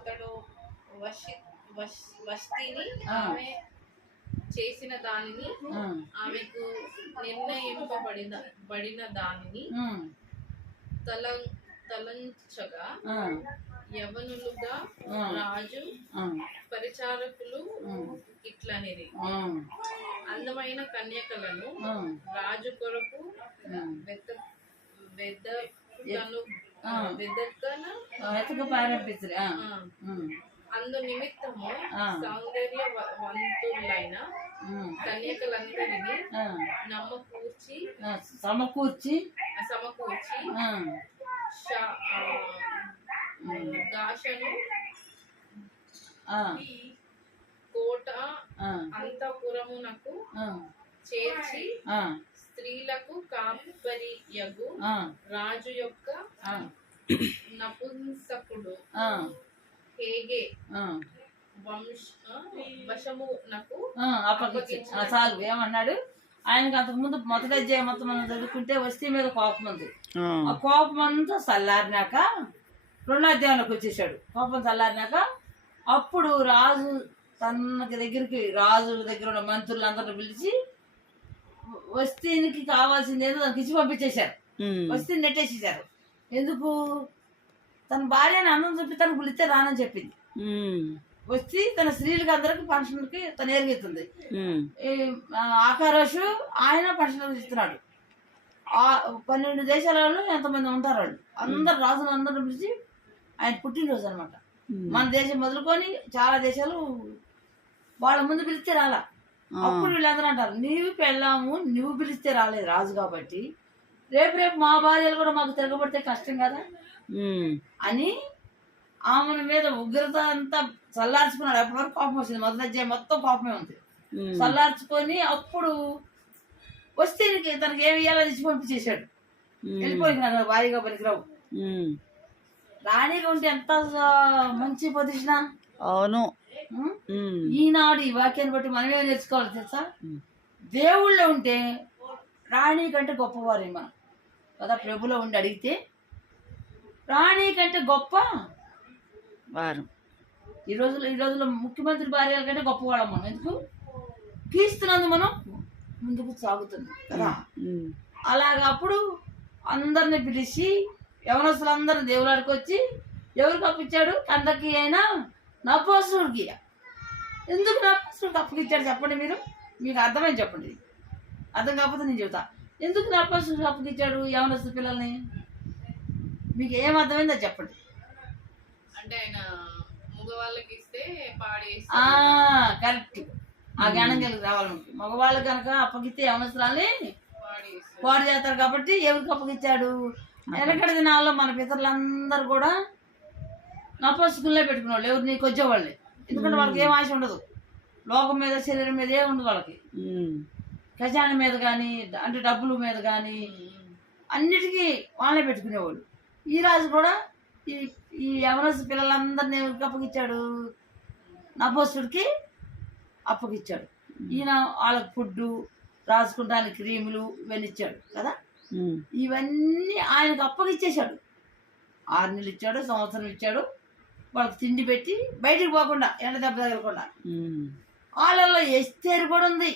అతడు వష్టిని ఆమె చేసిన దానిని ఆమెకు నిర్ణయింపబడిన దానిని తలంచగా యవనులుగా రాజు పరిచారకులు ఇట్లనిరి, అందమైన కన్యకలను రాజు కొరకు అందు నిమిత్తము సౌందర్యవంతులైన కన్యకలందరినీ సమకూర్చి గాషను కోట అంతఃపురమునకు చేర్చి స్త్రీలకు కాపరియగు రాజు యొక్క నపుంసకుడు హేగే వశమునకు చాలు. ఏమన్నాడు ఆయనకు అంతకుముందు మొదటి అధ్యాయం మొత్తం మనం చదువుకుంటే వస్తీ మీద కోపం ఉంది. ఆ కోపం అంతా చల్లారినాక రెండో అధ్యాయంలోకి వచ్చేసాడు. కోపం చల్లారినాక అప్పుడు రాజు తనకి దగ్గరికి రాజు దగ్గర ఉన్న మంత్రులందరిని పిలిచి వస్తీనికి కావాల్సింది ఏదో తనకి ఇచ్చి పంపించేశారు. వస్తీని నెట్టేసేసారు. ఎందుకు? తన భార్యని అందం చూపి తనకు పిలిస్తే రానని చెప్పింది. వచ్చి తన స్త్రీలకి అందరికి ఫంక్షన్కి తను ఎరుగుతుంది. ఆకారోషు ఆయన ఫంక్షన్ ఇస్తున్నాడు. 12 దేశాల వాళ్ళు ఎంతమంది ఉంటారు, వాళ్ళు అందరు రాజులు అందరూ పిలిచి ఆయన పుట్టినరోజు అనమాట. మన దేశం మొదలుకొని చాలా దేశాలు వాళ్ళ ముందు పిలిస్తే రాలా. అప్పుడు వీళ్ళందరూ అంటారు, నీవు పెళ్ళాము, నువ్వు పిలిస్తే రాలేదు రాజు కాబట్టి, రేపు మా భార్యలు కూడా మాకు తిరగబడితే కష్టం కదా అని ఆమె మీద ఉగ్రత అంతా చల్లార్చుకున్నాడు. అప్పటి వరకు కోపం వచ్చింది. మొదటి అధ్యాయం మొత్తం కోపమే ఉంది. చల్లార్చుకొని అప్పుడు వస్తే తనకి ఏమి ఇయ్యాలో ఇచ్చి పంపించేశాడు. వెళ్ళిపోయినాడు. భారీగా పనికిరావు. రాణిగా ఉంటే ఎంత మంచి పొజిషన్. అవును. ఈనాడు ఈ వాక్యాన్ని బట్టి మనమే నేర్చుకోవాలి తెలుసా? దేవుళ్ళో ఉంటే రాణి కంటే గొప్పవారే మనం కదా. ప్రభులో ఉండి అడిగితే రాణి కంటే గొప్ప వారు. ఈ రోజుల్లో ముఖ్యమంత్రి భార్యల కంటే గొప్పవాళ్ళం మనం. ఎందుకు? క్రీస్తునందు మనం ముందుకు సాగుతుంది కదా. అలాగా అప్పుడు అందరిని పిలిచి యవనస్తులందరూ దేవులాడికి వచ్చి ఎవరికి అప్పించాడు? కందకి అయినా నపుంసకుడికి. ఎందుకు నపుంసకుడికి అప్పగిచ్చాడు చెప్పండి మీరు. మీకు అర్థమైంది చెప్పండి. అర్థం కాకపోతే నేను చెబుతా. ఎందుకు నపుంసకుడికి అప్పగిచ్చాడు యవనస్తు పిల్లల్ని? మీకు ఏం అర్థమైందో చెప్పండి. అంటే ఆయన మగవాళ్ళకి ఇస్తే కరెక్ట్. ఆ జ్ఞానం కలిగి రావాలి మనకి. మగవాళ్ళకి కనుక అప్పగిస్తే యవనస్తులని పాడు చేస్తారు కాబట్టి ఎవరికి అప్పగిచ్చాడు? వెనకటి దినాల్లో మన పితరులందరూ కూడా నపుంసకులనే పెట్టుకునేవాళ్ళు. ఎవరు? నీకు వచ్చేవాళ్ళే. ఎందుకంటే వాళ్ళకి ఏం ఆశ ఉండదు. లోకం మీద శరీరం మీద ఏ ఉండదు వాళ్ళకి. ఖజానా మీద కానీ అంటే డబ్బుల మీద కానీ అన్నిటికీ వాళ్ళనే పెట్టుకునేవాళ్ళు. ఈ రాజు కూడా ఈ యవనస్తు పిల్లలందరినీ ఎవరికి అప్పగిచ్చాడు? నపుంసకుడికి అప్పగిచ్చాడు. ఈయన వాళ్ళకి ఫుడ్డు, రాసుకుంటానికి క్రీములు ఇవన్నీ ఇచ్చాడు కదా. ఇవన్నీ ఆయనకు అప్పగిచ్చేశాడు. 6 నెలలు ఇచ్చాడు, సంవత్సరం ఇచ్చాడు. వాళ్ళకి తిండి పెట్టి బయటికి పోకుండా, ఎండ దెబ్బ తగలకుండా. వాళ్ళల్లో ఎస్తేరు కూడా ఉంది.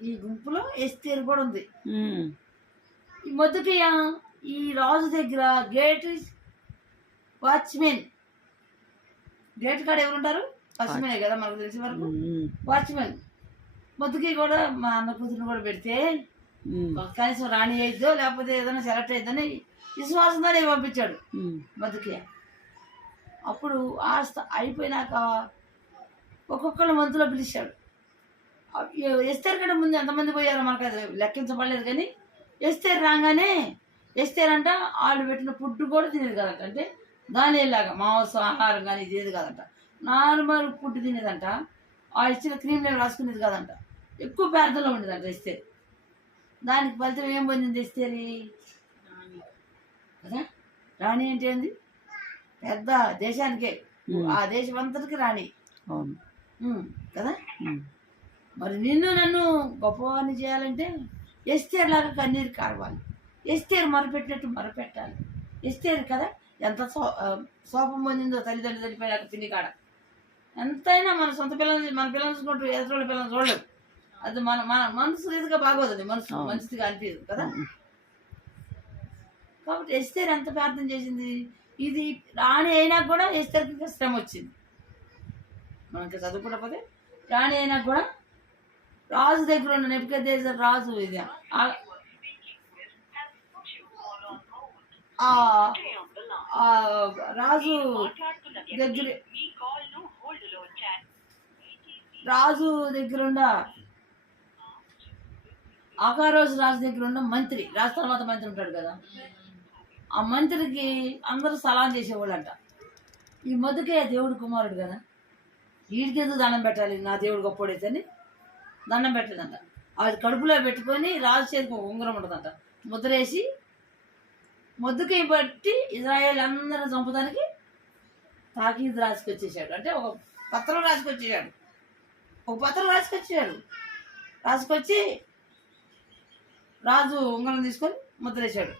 ఈ గుంపులో ఎస్తేరు కూడా ఉంది. ఈ మొదటి ఈ రాజు దగ్గర గేట్ వాచ్మెన్, గేట్ కాడ ఎవరుంటారు? వాచ్మెనే కదా మనకు తెలిసే వరకు. వాచ్మెన్ మొదటికి కూడా మా అన్న కూతురు కూడా పెడితే కనీసం రాణి అయిద్దో లేకపోతే ఏదైనా సెలెక్ట్ అయిద్దని విశ్వాసంతోనే పంపించాడు మొదటికి. అప్పుడు అయిపోయినాక ఒక్కొక్కళ్ళు మంత్రులో పిలిచాడు. ఎస్తేర్ కంటే ముందు ఎంతమంది పోయారో మనకు అది లెక్కించబడలేదు. కానీ ఎస్తేర్ రాగానే ఎస్తేరంట వాళ్ళు పెట్టిన ఫుడ్ కూడా తినేది కదంట. అంటే దానిలాగా మాంసం ఆహారం కానీ ఇది ఏది కాదంట. నార్మల్ ఫుడ్ తినేదంట. ఆ ఇచ్చిన క్రీమ్ నేను రాసుకునేది కాదంట. ఎక్కువ ప్రార్థనలో ఉండేదంట ఎస్తేర్. దానికి ఫలితం ఏం పొందింది ఎస్తేరి కదా. రాణి అంటే ఏంది? పెద్ద దేశానికే, ఆ దేశం అంతటికి రాణి కదా. మరి నిన్ను నన్ను గొప్పవాడిని చేయాలంటే ఎస్తేర్ లాగా కన్నీరు కారవాలి. ఎస్తేర్ మొరపెట్టినట్టు మొరపెట్టాలి. ఎస్తేర్ కదా. ఎంత శోభం పొందిందో తల్లిదండ్రులు చనిపోయాక పిన్ని కాడ. ఎంతైనా మన సొంత పిల్లల్ని మన పిల్లల్ని చూసుకుంటూ ఎదుటి పిల్లల్ని చూడలేదు. అది మన మన మనసు రీతిగా బాగోదు, మనసు మంచిదిగా అనిపించదు కదా. కాబట్టి ఎస్తేర్ ఎంత ప్రార్థన చేసింది. ఇది రాణి అయినా కూడా ఎస్తేర్కి శ్రమ వచ్చింది. మనకి చదువుకోకపోతే రాణి అయినా కూడా రాజు దగ్గర ఉన్న నెబుకద్నెజర్ రాజు ఇది రాజు దగ్గర ఉన్న ఆకారోజు రాజు దగ్గర ఉన్న మంత్రి, రాజు తర్వాత మంత్రి ఉంటాడు కదా, ఆ మంత్రికి అందరూ సలాం చేసేవాళ్ళంట. ఈ మొదకే దేవుడు కుమారుడు కదా, వీడికి ఎందుకు దండం పెట్టాలి, నా దేవుడు గొప్పోడైతే అని దండం పెట్టలేదంట. అది కడుపులో పెట్టుకొని రాజు చేతికి ఒక ఉంగరం ఉంటుందంట, ముద్రేసి మొద్దుకి బట్టి ఇజ్రాయేల్ అందరూ చంపడానికి తాకీదు రాసుకొచ్చేసాడు. అంటే ఒక పత్రం రాసుకొచ్చేసాడు, రాసుకొచ్చి రాజు ఉంగరం తీసుకొని ముద్రేశాడు.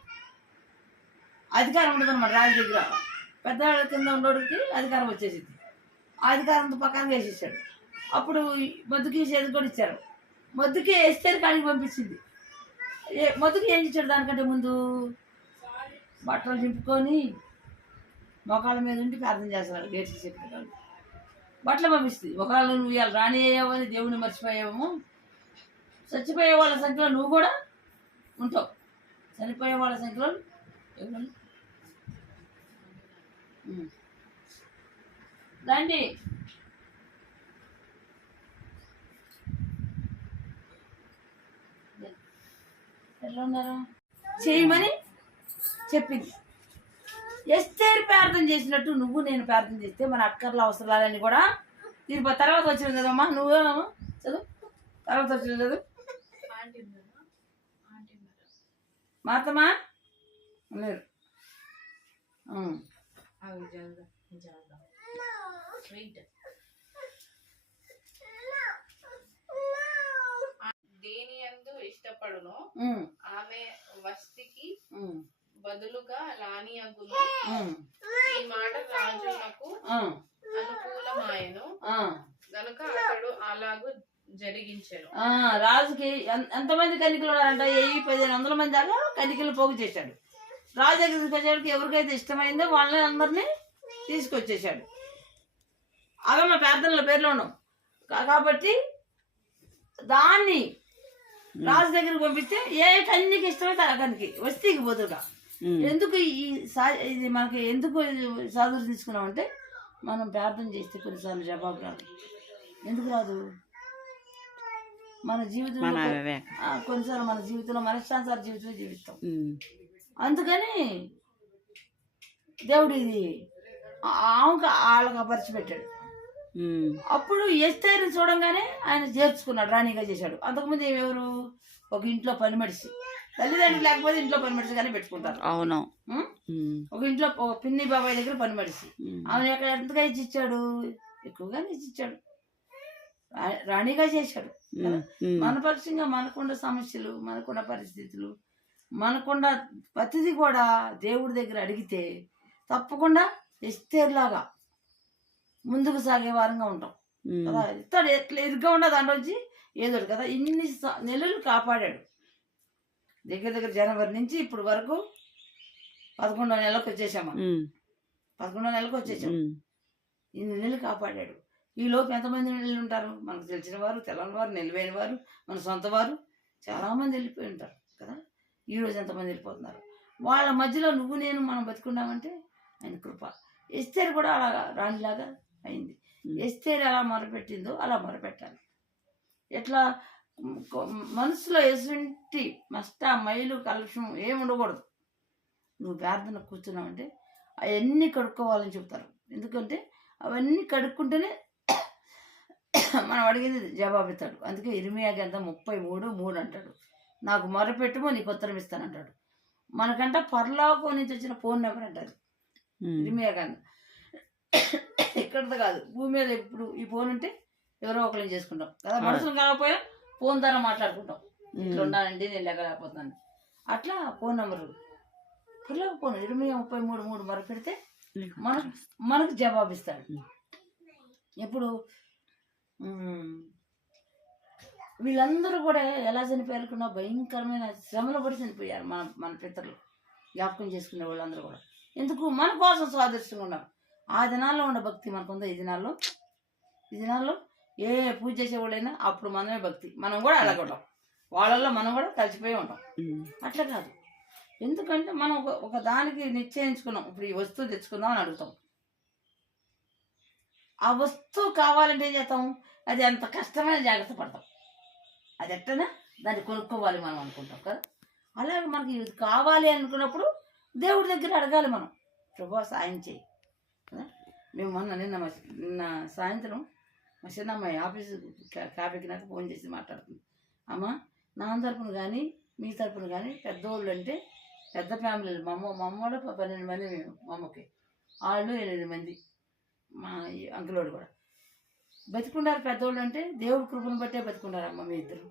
అధికారం ఉండదు అన్నమాట రాజు దగ్గర. పెద్దవాళ్ళ కింద ఉండోడికి అధికారం వచ్చేసింది. ఆ అధికారంతో పక్కన వేసేసాడు. అప్పుడు మొద్దుకి చేతి కూడా ఇచ్చారు. మొద్దుకి ఎస్తేర్ కాడికి పంపించింది. మొద్దుకి ఏం ఇచ్చాడు, దానికంటే ముందు బట్టలు చింపుకొని మొఖాల మీద ఉండి ప్రార్థన చేస్తున్నాడు. గేట్స్ చెప్పాడు, బట్టలు పంపిస్తుంది. ఒకవేళ నువ్వు ఇవాళ రాణి అయ్యావు అని దేవుని మర్చిపోయావేమో, చచ్చిపోయే వాళ్ళ సంఖ్యలో నువ్వు కూడా ఉంటావు, చనిపోయే వాళ్ళ సంఖ్యలో ఎవరు రండి. ఎలా ఉన్నారు చేయమని చెప్పింది. ఎస్తేర్ ప్రార్థన చేసినట్టు నువ్వు నేను ప్రార్థన చేస్తే మన అక్కర్ల అవసరాలని కూడా తీర్పు. తర్వాత వచ్చిన కదమ్మా, నువ్వు చదువు, తర్వాత వచ్చిన చదువు. మాతమా లేరు. దేని యందు ఇష్టపడును ఆమె వస్తికి బదులుగా రాణియగును. ఈ మాట రాజునకు అనుకూలమాయను గనుక అతడు అలాగూ జరిగించాడు. రాజుకి ఎంతమంది కన్నికలు ఉన్నారంట, 1000-1500 మంది దాకా కన్నికలు పోగు చేశాడు. రాజు దగ్గరికి వచ్చేటికి ఎవరికైతే ఇష్టమైందో వాళ్ళని అందరినీ తీసుకొచ్చేసాడు. అలా మా ప్రార్థనల పేర్లు ఉన్నాం కాబట్టి దాన్ని రాజు దగ్గరికి పంపిస్తే ఏ కన్నికి ఇష్టమైతే ఆ కన్నికి వస్తీకి బదులుగా. ఎందుకు ఇది మనకి ఎందుకు సాధువులు తీసుకున్నామంటే, మనం ప్రార్థన చేస్తే కొన్నిసార్లు జవాబు రాదు. ఎందుకు రాదు? మన జీవితంలో కొన్నిసార్లు మన జీవితంలో మనశ్శాంతి జీవితంలో జీవిస్తాం. అందుకని దేవుడు ఇది ఆమెకు వాళ్ళకి అపరిచిపెట్టాడు. అప్పుడు ఎస్తేరుని చూడంగానే ఆయన చేర్చుకున్నాడు, రాణిగా చేశాడు. అంతకుముందు ఎవరు ఒక ఇంట్లో పని మనిషి, తల్లిదండ్రులు లేకపోతే ఇంట్లో పని మనిషిగానే పెట్టుకుంటారు. అవును. ఒక ఇంట్లో ఒక పిన్ని బాబాయ్ దగ్గర పని మనిషి, ఆమె ఎక్కడ ఎంతగా ఇచ్చిచ్చాడు, ఎక్కువగానే ఇచ్చిచ్చాడు, రాణిగా చేశాడు. మన పక్షంగా మనకున్న సమస్యలు, మనకున్న పరిస్థితులు, మనకున్న ప్రతిదీ కూడా దేవుడి దగ్గర అడిగితే తప్పకుండా ఎస్తేరులాగా ముందుకు సాగే వారంగా ఉంటాం కదా. ఇతడు ఎట్లా ఇరుగ్గా ఉండదు అంటొచ్చి ఏదో కదా. ఇన్ని నెలలు కాపాడాడు. దగ్గర జనవరి నుంచి ఇప్పుడు వరకు 11వ నెలకు వచ్చేసాము. 11వ నెలకు వచ్చేసాం. ఇన్ని నెలలు కాపాడాడు. ఈ లోపు ఎంతమంది నెలలు ఉంటారు? మనకు తెలిసిన వారు, తెలని వారు, నిలివైన వారు, మన సొంత వారు చాలామంది వెళ్ళిపోయి ఉంటారు కదా. ఈరోజు ఎంతమంది వెళ్ళిపోతున్నారు. వాళ్ళ మధ్యలో నువ్వు నేను మనం బతుకున్నామంటే ఆయన కృప. ఎస్తేరు కూడా అలా రాణిలాగా అయింది. ఎస్తేరు ఎలా మొరపెట్టిందో అలా మొరపెట్టాలి. ఎట్లా మనసులో ఎటువంటి నష్ట మైలు కలుషం ఏమి ఉండకూడదు. నువ్వు ప్రార్థన కూర్చున్నావంటే అవన్నీ కడుక్కోవాలని చెప్తారు. ఎందుకంటే అవన్నీ కడుక్కుంటేనే మనం అడిగింది జవాబిస్తాడు. అందుకే ఇర్మియా గ్రంథం 33:3 అంటాడు, నాకు మొరపెట్టుమో నీకు ఉత్తరం ఇస్తానంటాడు. మనకంట పరలోకం నుంచి వచ్చిన ఫోన్ నెంబర్ అంటారు ఇర్మియా గ్రంథం. ఇక్కడతో కాదు, భూమి మీద ఇప్పుడు ఈ ఫోన్ ఉంటే ఎవరో ఒకరిని చేసుకుంటాం కదా. మనుషులు కాకపోయినా ఫోన్ ద్వారా మాట్లాడుకుంటాం, ఇట్లా ఉన్నానండి నేను లేకపోతున్నాను. అట్లా ఫోన్ నెంబరు ఒక్కర్లేకపోను 20-33 మొర పెడితే మనకు జవాబిస్తాడు. ఇప్పుడు వీళ్ళందరూ కూడా ఎలా చనిపోయారుకున్నా భయంకరమైన శ్రమలు పడి చనిపోయారు మన పితరులు. జ్ఞాపకం చేసుకునే వాళ్ళందరూ కూడా ఎందుకు మన కోసం సాదృశ్యంగా ఉన్నారు. ఆ దినాల్లో ఉన్న భక్తి మనకుందా? ఈ దినాల్లో ఏ పూజ చేసేవాళ్ళైనా అప్పుడు మనమే భక్తి, మనం కూడా అలాగే ఉంటాం, వాళ్ళల్లో మనం కూడా కలిసిపోయి ఉంటాం. అట్లా కాదు, ఎందుకంటే మనం ఒక దానికి నిశ్చయించుకున్నాం, ఇప్పుడు ఈ వస్తువు తెచ్చుకుందాం అని అడుగుతాం. ఆ వస్తువు కావాలంటే ఏం చేస్తాం? అది అంత కష్టమైన జాగ్రత్త పడతాం. అది ఎట్టనా దాన్ని కొనుక్కోవాలి మనం అనుకుంటాం కదా. అలాగే మనకి ఇది కావాలి అనుకున్నప్పుడు దేవుడి దగ్గర అడగాలి మనం, ప్రభు సాయం చేయి కదా. మేము నిన్న సాయంత్రం మా చిన్నమ్మాయి ఆఫీసు కాపీకి నాకు ఫోన్ చేసి మాట్లాడుతుంది. అమ్మ, నా తరపున కానీ మీ తరపున కానీ పెద్దోళ్ళు అంటే పెద్ద ఫ్యామిలీలు, మా అమ్మ కూడా 12 మంది మేము, మా అమ్మకి వాళ్ళు 8 మంది, మా అంకులోడు కూడా బతికున్నారు. పెద్దోళ్ళు అంటే దేవుడి కృపను బట్టే బతికున్నారు అమ్మ మీ ఇద్దరు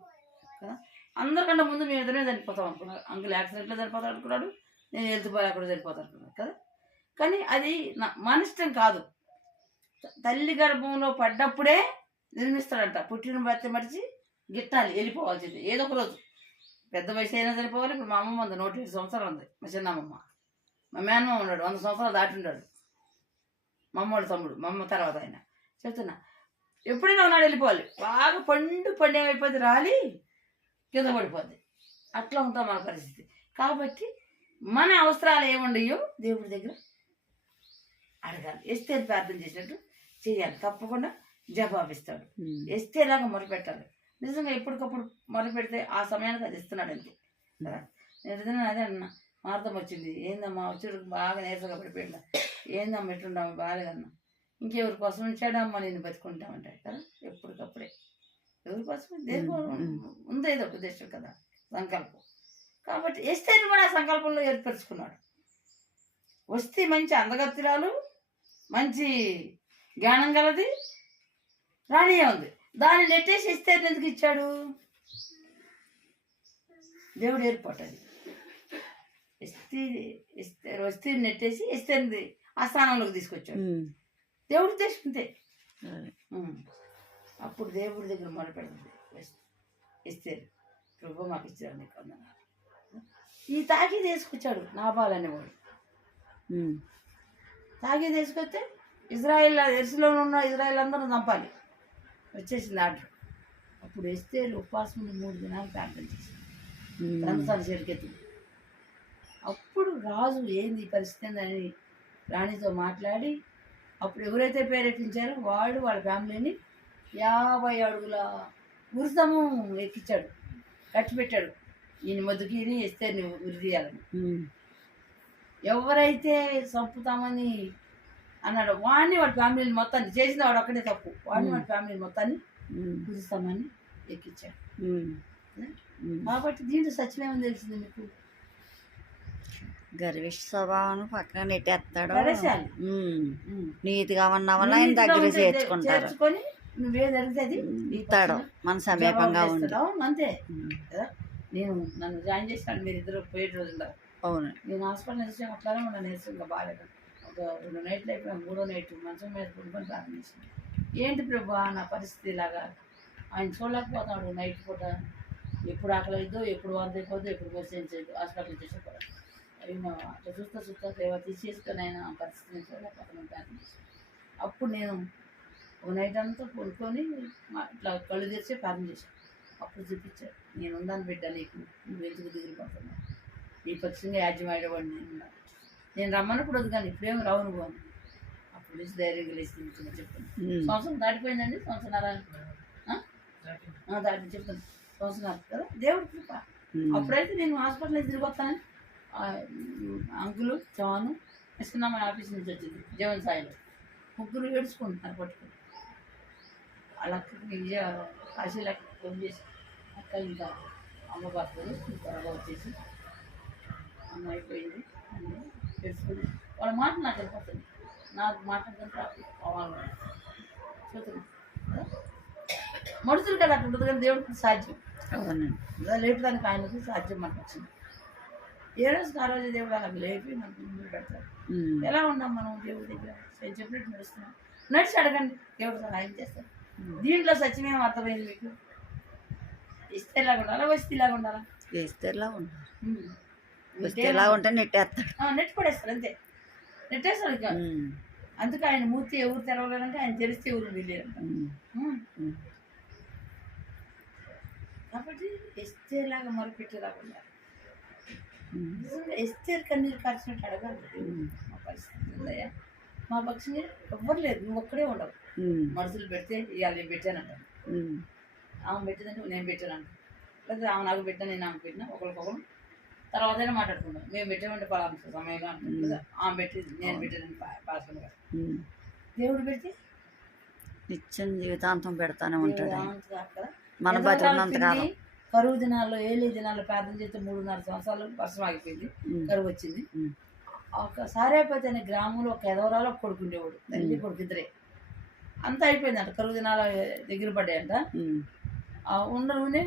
కదా. అందరికంటే ముందు మేము ఇద్దరే చనిపోతాం అనుకున్నారు. అంకుల్ యాక్సిడెంట్లో చనిపోతాడు అనుకున్నాడు, నేను వెళ్తుపోయి అక్కడ చనిపోతాను అనుకున్నాను కదా. కానీ అది మన ఇష్టం కాదు. తల్లి గర్భంలో పడ్డప్పుడే నిర్మిస్తాడంట. పుట్టిన బతి మడిచి గిట్టాలి, వెళ్ళిపోవాల్సింది ఏదో ఒక రోజు. పెద్ద వయసు అయినా చనిపోవాలి. ఇప్పుడు మా అమ్మమ్మ ఉంది, 107 సంవత్సరాలు ఉంది. మా చిన్నమ్మమ్మ, మా మేనమ్మ ఉన్నాడు 100 సంవత్సరాలు దాటి ఉన్నాడు. మా అమ్మోడు తమ్ముడు, మా అమ్మ తర్వాత ఆయన. చెప్తున్నా, ఎప్పుడైనా ఉన్నాడు వెళ్ళిపోవాలి. బాగా పండు ఏమైపోద్ది, రాలి కింద పడిపోద్ది. అట్లా ఉంటాం మన పరిస్థితి. కాబట్టి మన అవసరాలు ఏముండయో దేవుడి దగ్గర అడగాలి. ఎస్తేరు ప్రార్థన చేసినట్టు చేయాలి, తప్పకుండా జవాబిస్తాడు. ఎస్తేలాగా మొదలుపెట్టాలి. నిజంగా ఎప్పటికప్పుడు మొదలుపెడితే ఆ సమయానికి అది ఇస్తున్నాడు అంతే కదా. నేను అదే అన్నా, మార్తం వచ్చింది, ఏందమ్మా వచ్చి బాగా నీరసంగా పడిపోయిందా, ఏందమ్మా ఎట్లుండమ్మా బాగాలేదన్నా, ఇంకెవరి కోసం ఉంచాడమ్మా నేను బతుకుంటామంటాడు కదా. ఎప్పటికప్పుడే ఎవరి కోసం దేనికి ఉందో ఏదో ఉద్దేశం కదా, సంకల్పం. కాబట్టి ఎస్తేని కూడా ఆ సంకల్పంలో ఏర్పరచుకున్నాడు. వస్తే మంచి అందగత్తురాలు, మంచి జ్ఞానం గలది, రాణియే ఉంది. దాన్ని నెట్టేసి ఎస్తేర్ని ఎందుకు ఇచ్చాడు? దేవుడు ఏర్పాటు అది. వస్తీని నెట్టేసి ఎస్తేర్ని ఆ స్థానంలోకి తీసుకొచ్చాడు. దేవుడు తీసుకుంటే అప్పుడు దేవుడి దగ్గర మొదలుపెడుతుంది ఎస్తేరు, ప్రభు మాకు ఇచ్చాడు నీకు అన్నాడు. ఈ తాకి తీసుకొచ్చాడు నాబాల్ అనేవాడు. తాగి తీసుకొస్తే ఎరుసలో ఉన్న ఇజ్రాయిల్ అందరూ చంపాలి, వచ్చేసింది ఆర్డర్. అప్పుడు ఎస్తేరు ఉపవాసం 3 దినాలు ప్రార్థన చేసింది, రంజాన్ చేరికెత్తింది. అప్పుడు రాజు ఏంది పరిస్థితి అని రాణితో మాట్లాడి, అప్పుడు ఎవరైతే ప్రేరేపించారో వాళ్ళ ఫ్యామిలీని 50 అడుగుల ఉరితము ఎక్కించాడు, కట్టిపెట్టాడు. ఈయన మొద్దుకిని ఎస్తేర్ని ఉరిదీయాలని. ఎవరైతే చంపుతామని అన్నాడు వాడిని, వాడి ఫ్యామిలీని మొత్తాన్ని, చేసిన వాడు ఒక్కడే తప్పు, వాడిని వాడి ఫ్యామిలీని మొత్తాన్ని కుదిస్తామని ఎక్కించాడు. కాబట్టి దీంట్లో సత్యమేమని తెలిసింది మీకు? గర్విష్ట స్వభావం పక్కన నెట్టేస్తాడు. పడేసాలి. నీతిగా ఉన్న వల్ల ఆయన దగ్గర చేర్చుకుంటారు. నువ్వేది అడిగితే ఇస్తాడు, మన సమీపంగా ఉంటావు అంతే కదా. నన్ను జాయిన్ చేసినాడు, మీరు ఇద్దరు పోయేటి రోజు ఉండవు. అవును, నేను హాస్పిటల్ నిలిచి అట్లానే ఉన్నాను, నీరసంగా బాగాలేదు. ఒక 2 నైట్లు అయిపోయినా 3వ నైట్ మంచం మీద పడుకొని ప్రార్థన చేసింది. ఏంటి ప్రభా నా పరిస్థితి ఇలాగా, ఆయన చూడలేకపోతాడు. నైట్ పూట ఎప్పుడు ఆకలి అయిద్దో, ఎప్పుడు వంద అయిపోద్దో, ఎప్పుడు పరిశీలించదు, హాస్పిటల్ చేసేపోవడం. అవి అట్లా చూస్తా సేవ తీసేసుకొని ఆయన పరిస్థితిని చూడలేకపోతున్నాను ప్రార్థన చేసి. అప్పుడు నేను ఒక నైట్ అంతా కొనుక్కొని ఇట్లా కళ్ళు తెరిచి ప్రార్థన చేశాను. అప్పుడు చూపించాడు, నేను ఉందాను బిడ్డ, నీకు నువ్వు ఎందుకు దిగులు పడుతున్నావు, ఈ పక్షంగా యాజ్యమాడేవాడిని నేను రమ్మన్నప్పుడు వద్దు, కానీ ఇప్పుడేమో రావు నువ్వు అని. అప్పుడు నుంచి ధైర్యంగా లేచి చెప్తాను. సంవత్సరం దాటిపోయిందండి, సంవత్సరాల దాటి చెప్తాను, సంవత్సరాలు కదా దేవుడి కృప. అప్పుడైతే నేను హాస్పిటల్ తిరిగి వస్తానని అంకులు జవాను ఇస్తున్నాం ఆఫీస్ నుంచి వచ్చింది, జీవన్ సాయిలో 3 ఏడ్చుకుంటున్నారు పట్టుకుని. వాళ్ళ కాశీలకి ఫోన్ చేసి, అక్క ఇంకా అమ్మ పడుతుంది త్వరగా వచ్చేసి అమ్మ అయిపోయింది అని తెలుసుకుని వాళ్ళ మాట నాకు వెళ్ళిపోతుంది. నాకు మాట్లాడుతుంటే చూస్తుంది మనుషులు కదా అట్లా ఉంటుంది, కానీ దేవుడికి సాధ్యం లేపడానికి ఆయనకి సాధ్యం మనకు వచ్చింది. ఏ రోజుకి ఆ రోజు దేవుడు అలా లేపి మనకు ముందు పెడతారు. ఎలా ఉన్నాం మనం దేవుడి దగ్గర? నేను చెప్పినట్టు నడుస్తున్నాం. నడిచి అడగండి, దేవుడు సహాయం చేస్తాడు. దీంట్లో సత్యమేం అర్థమైంది మీకు? ఇస్తేలాగా ఉండాలా, వస్తేలాగా ఉండాలా? ఇస్తేలా ఉండాలి. వస్తేలా ఉంటే నెట్టేస్తాడు. నెట్ పడేస్తాడు అంతే, నెట్టేస్తాడు. ఇక అందుకే ఆయన మూర్తి ఎవరు తెరవలేదంటే ఆయన తెరిస్తే ఎవరు వెళ్ళారంట. కాబట్టి ఎస్తేలాగా మొరపెట్టేలాగా ఉండాలి. ఎస్తేరు కన్నీరు కార్చినట్టు అడగాలి. మా పరిస్థితి ఉందయ్యా, మా పక్షంగా ఎవ్వరు లేదు, నువ్వు ఒక్కడే ఉండవు. మనుషులు పెడితే ఇవాళ నేను పెట్టానంట, ఆమె పెట్టిందంటే నేను పెట్టానంట, లేదా ఆమె నాకు పెట్టినా నేను ఆమె పెట్టినా ఒకరికొకరు తర్వాతైనా మాట్లాడుకుంటాం. మేము పెట్టామంటే పలానా సమయంలో అంటాం కదా, ఆమె పెట్టింది నేను పెట్టానని పాసుకుని కదా. దేవుడు పెడితే నిత్యం జీవితాంతం పెడతానే ఉంటాడు కదా. మన బతుకున్నంతకాలం. కరువు దినాల్లో, ఏలే దినాల్లో ప్రార్థన చేస్తే 3.5 సంవత్సరాలు వర్షం ఆగిపోయింది, కరువు వచ్చింది. ఒక సారేపతి అనే గ్రామంలో ఒక ఎదవరాలో ఒక కొడుకు ఉండేవాడు, తల్లి కొడుకు ఇద్దరే. అంతా అయిపోయిందంట, కరువు దినాలు దగ్గర పడ్డాయంట. ఉన్న నూనె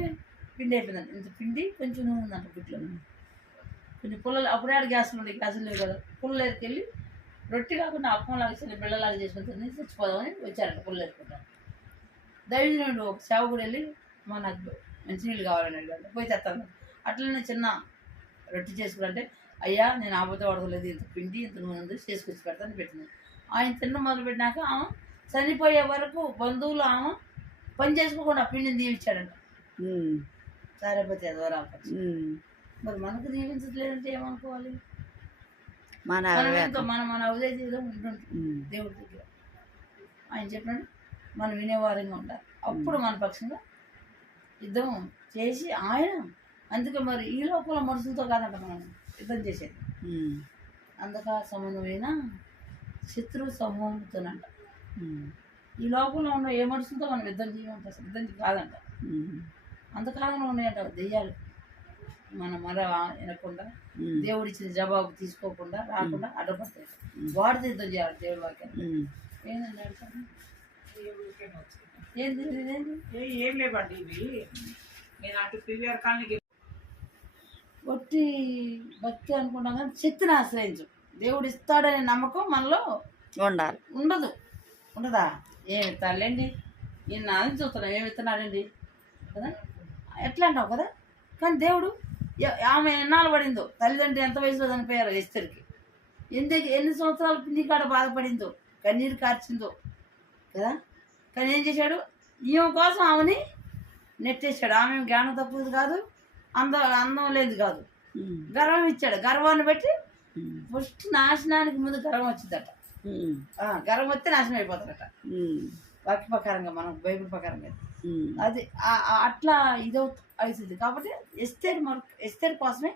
పిండి అయిపోయిందంట, ఇంత పిండి కొంచెం నూనె ఉందంట గుట్లో. కొంచెం పుల్లలు, అప్పుడే గ్యాసులు ఉండే, గ్యాసులు లేవు కదా. పుల్లలు ఎరుకెళ్ళి రొట్టె కాకుండా అప్పం లాగా చిన్న బిళ్ళలాగా చేసుకుని తిని చచ్చిపోదామని వచ్చారంట పుల్లలు ఎరుకుంటారు. దైవజనుడు ఒక సేవకుడు వెళ్ళి మా నాకు మంచినీళ్ళు కావాలని అడిగాడు, పోయి తెస్తాను. అట్లనే చిన్న రొట్టె చేసుకుంటే, అయ్యా నేను ఆపోతే వాడలేదు, ఇంత పిండి ఇంత నూనె ఉంది చేసుకొచ్చి పెడతాను పెట్టింది. ఆయన తిన్న మొదలుపెట్టినాక ఆమె చనిపోయే వరకు బంధువులు ఆమె పని చేసుకోకుండా పిండిని దీవించాడంట. సారేపోతే ఎదవరా మరి మనకు దీవించట్లేదంటే ఏమనుకోవాలి? మన ఉదయం ఉంటుంది దేవుడి దగ్గర. ఆయన చెప్పినట్టు మనం వినేవారంగా ఉండాలి, అప్పుడు మన పక్షంగా యుద్ధం చేసి ఆయన. అందుకే మరి ఈ లోపల మనుషులతో కాదంట మనం యుద్ధం చేసేది, అంధకార సంబంధమైన శత్రు సమూహంతోనంట. ఈ లోపల ఉన్న ఏ మనుషులతో మనం యుద్ధం చేయమంట, యుద్ధం కాదంట. అంధకారంలో ఉన్నాయంట దెయ్యాలు, మనం వినకుండా దేవుడిచ్చిన జవాబు తీసుకోకుండా రాకుండా అడ్డపడతాయి. వాడితో యుద్ధం చేయాలి దేవుడి వాక్యం. ఏంటండి అడుగుతాను, ఏం లేవండి ఇవి. నేను అటు పివిఆర్ కాలనీకి ఒట్టి భక్తి అనుకుంటాం కానీ శక్తిని ఆశ్రయించు. దేవుడు ఇస్తాడనే నమ్మకం మనలో ఉండాలి. ఉండదా? ఏమి ఇస్తాడులేండి, ఈయన నాన్న చూస్తున్నాం ఏమి ఇస్తున్నాడండి కదా, ఎట్లా అంటావు కదా. కానీ దేవుడు, ఆమె ఎన్నాళ్ళు పడిందో, తల్లిదండ్రి ఎంత వయసులో చనిపోయారో ఎస్తేరుకి, ఎన్ని సంవత్సరాలు పిండి కాడ బాధపడిందో, కన్నీరు కార్చిందో కదా. కానీ ఏం చేశాడు, ఈమె కోసం ఆమెని నెట్టేశాడు. ఆమె జ్ఞానం తప్పుది కాదు, అందం లేదు కాదు, గర్వం ఇచ్చాడు. గర్వాన్ని బట్టి ఫస్ట్ నాశనానికి ముందు గర్వం వచ్చిందట. గర్వం వస్తే నాశనం అయిపోతాడట, వాక్య ప్రకారంగా, మనం బైబిల్ ప్రకారంగా. అది అట్లా అవుతుంది. కాబట్టి ఎస్తేరు కోసమే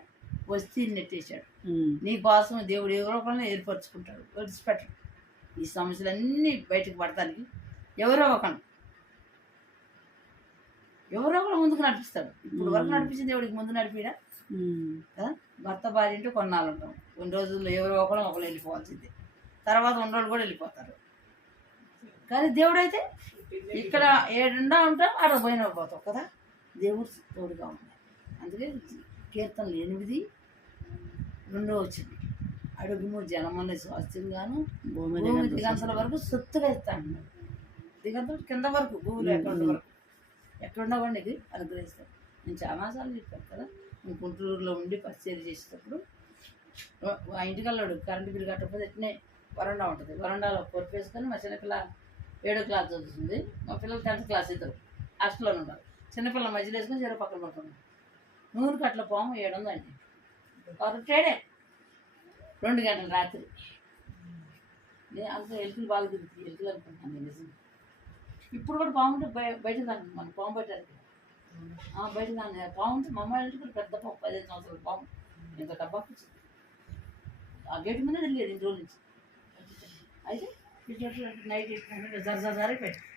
వస్తీని నెట్టేశాడు. నీ కోసం దేవుడు ఎవరో ఒకరిని ఏర్పరచుకుంటాడు, విడిచిపెట్టడు. ఈ సమస్యలన్నీ బయటకు పడటానికి ఎవరో ఒకరు ముందుకు నడిపిస్తాడు. ఇప్పుడు వరకు నడిపించింది దేవుడికి ముందు నడిపిడా కదా. భర్త భార్య అంటే కొన్నాళ్ళు ఉంటాం, కొన్ని రోజుల్లో ఎవరో ఒకరు వెళ్ళిపోవాల్సిందే, తర్వాత ఉన్న రోజులు కూడా వెళ్ళిపోతారు. కానీ దేవుడు అయితే ఇక్కడ ఏడుండా ఉంటాం, అక్కడ పోయిన పోతాం కదా. దేవుడు తోడుగా ఉన్నాడు. అందుకే కీర్తనలు 8:2 వచ్చింది, అడుగుము జనమని స్వాస్థ్యంగాను భూమి దిగంతల వరకు సొత్తుగా ఇస్తా అంటున్నాడు. దిగంతలు కింద వరకు, భూమిలో ఎక్కడున్నా నీకు అనుగ్రహిస్తాడు. నేను చాలాసార్లు చెప్పాను కదా, నేను గుంటూరులో ఉండి పరిచయం చేసేటప్పుడు ఆ ఇంటికల్లాడు కరెంటు బిల్లు కట్టకపోతే ఎట్నే వరండా ఉంటుంది, వరండాలో పొరుపు వేసుకొని మా చిన్నపిల్ల 7వ క్లాస్ చదువుతుంది, మా పిల్లలు 10th క్లాస్ ఇద్దరు హాస్టల్లోనే ఉన్నారు. చిన్నపిల్లల మధ్యలో వేసుకొని చెరువు పక్కన పడుతున్నాం. 100 కట్ల పాము 700 అండి, కరెక్టేడే 2 గంటల రాత్రి. నేను అంత ఎలుకలు బాగా తిరుగుతుంది, ఎలుకలు అనుకుంటున్నాను నేను నిజం. ఇప్పుడు కూడా పాము ఉంటే బయటకు రాను, మన పాము పెట్టారు బయటకు రాను. పాము ఉంటే మా అమ్మాయి కూడా పెద్ద పాము, 15 సంవత్సరాల పాము, ఎంత డబ్బా వచ్చింది. ఆ గేటు మీద తెలియదు 2 రోజుల నుంచి. అయితే నైట్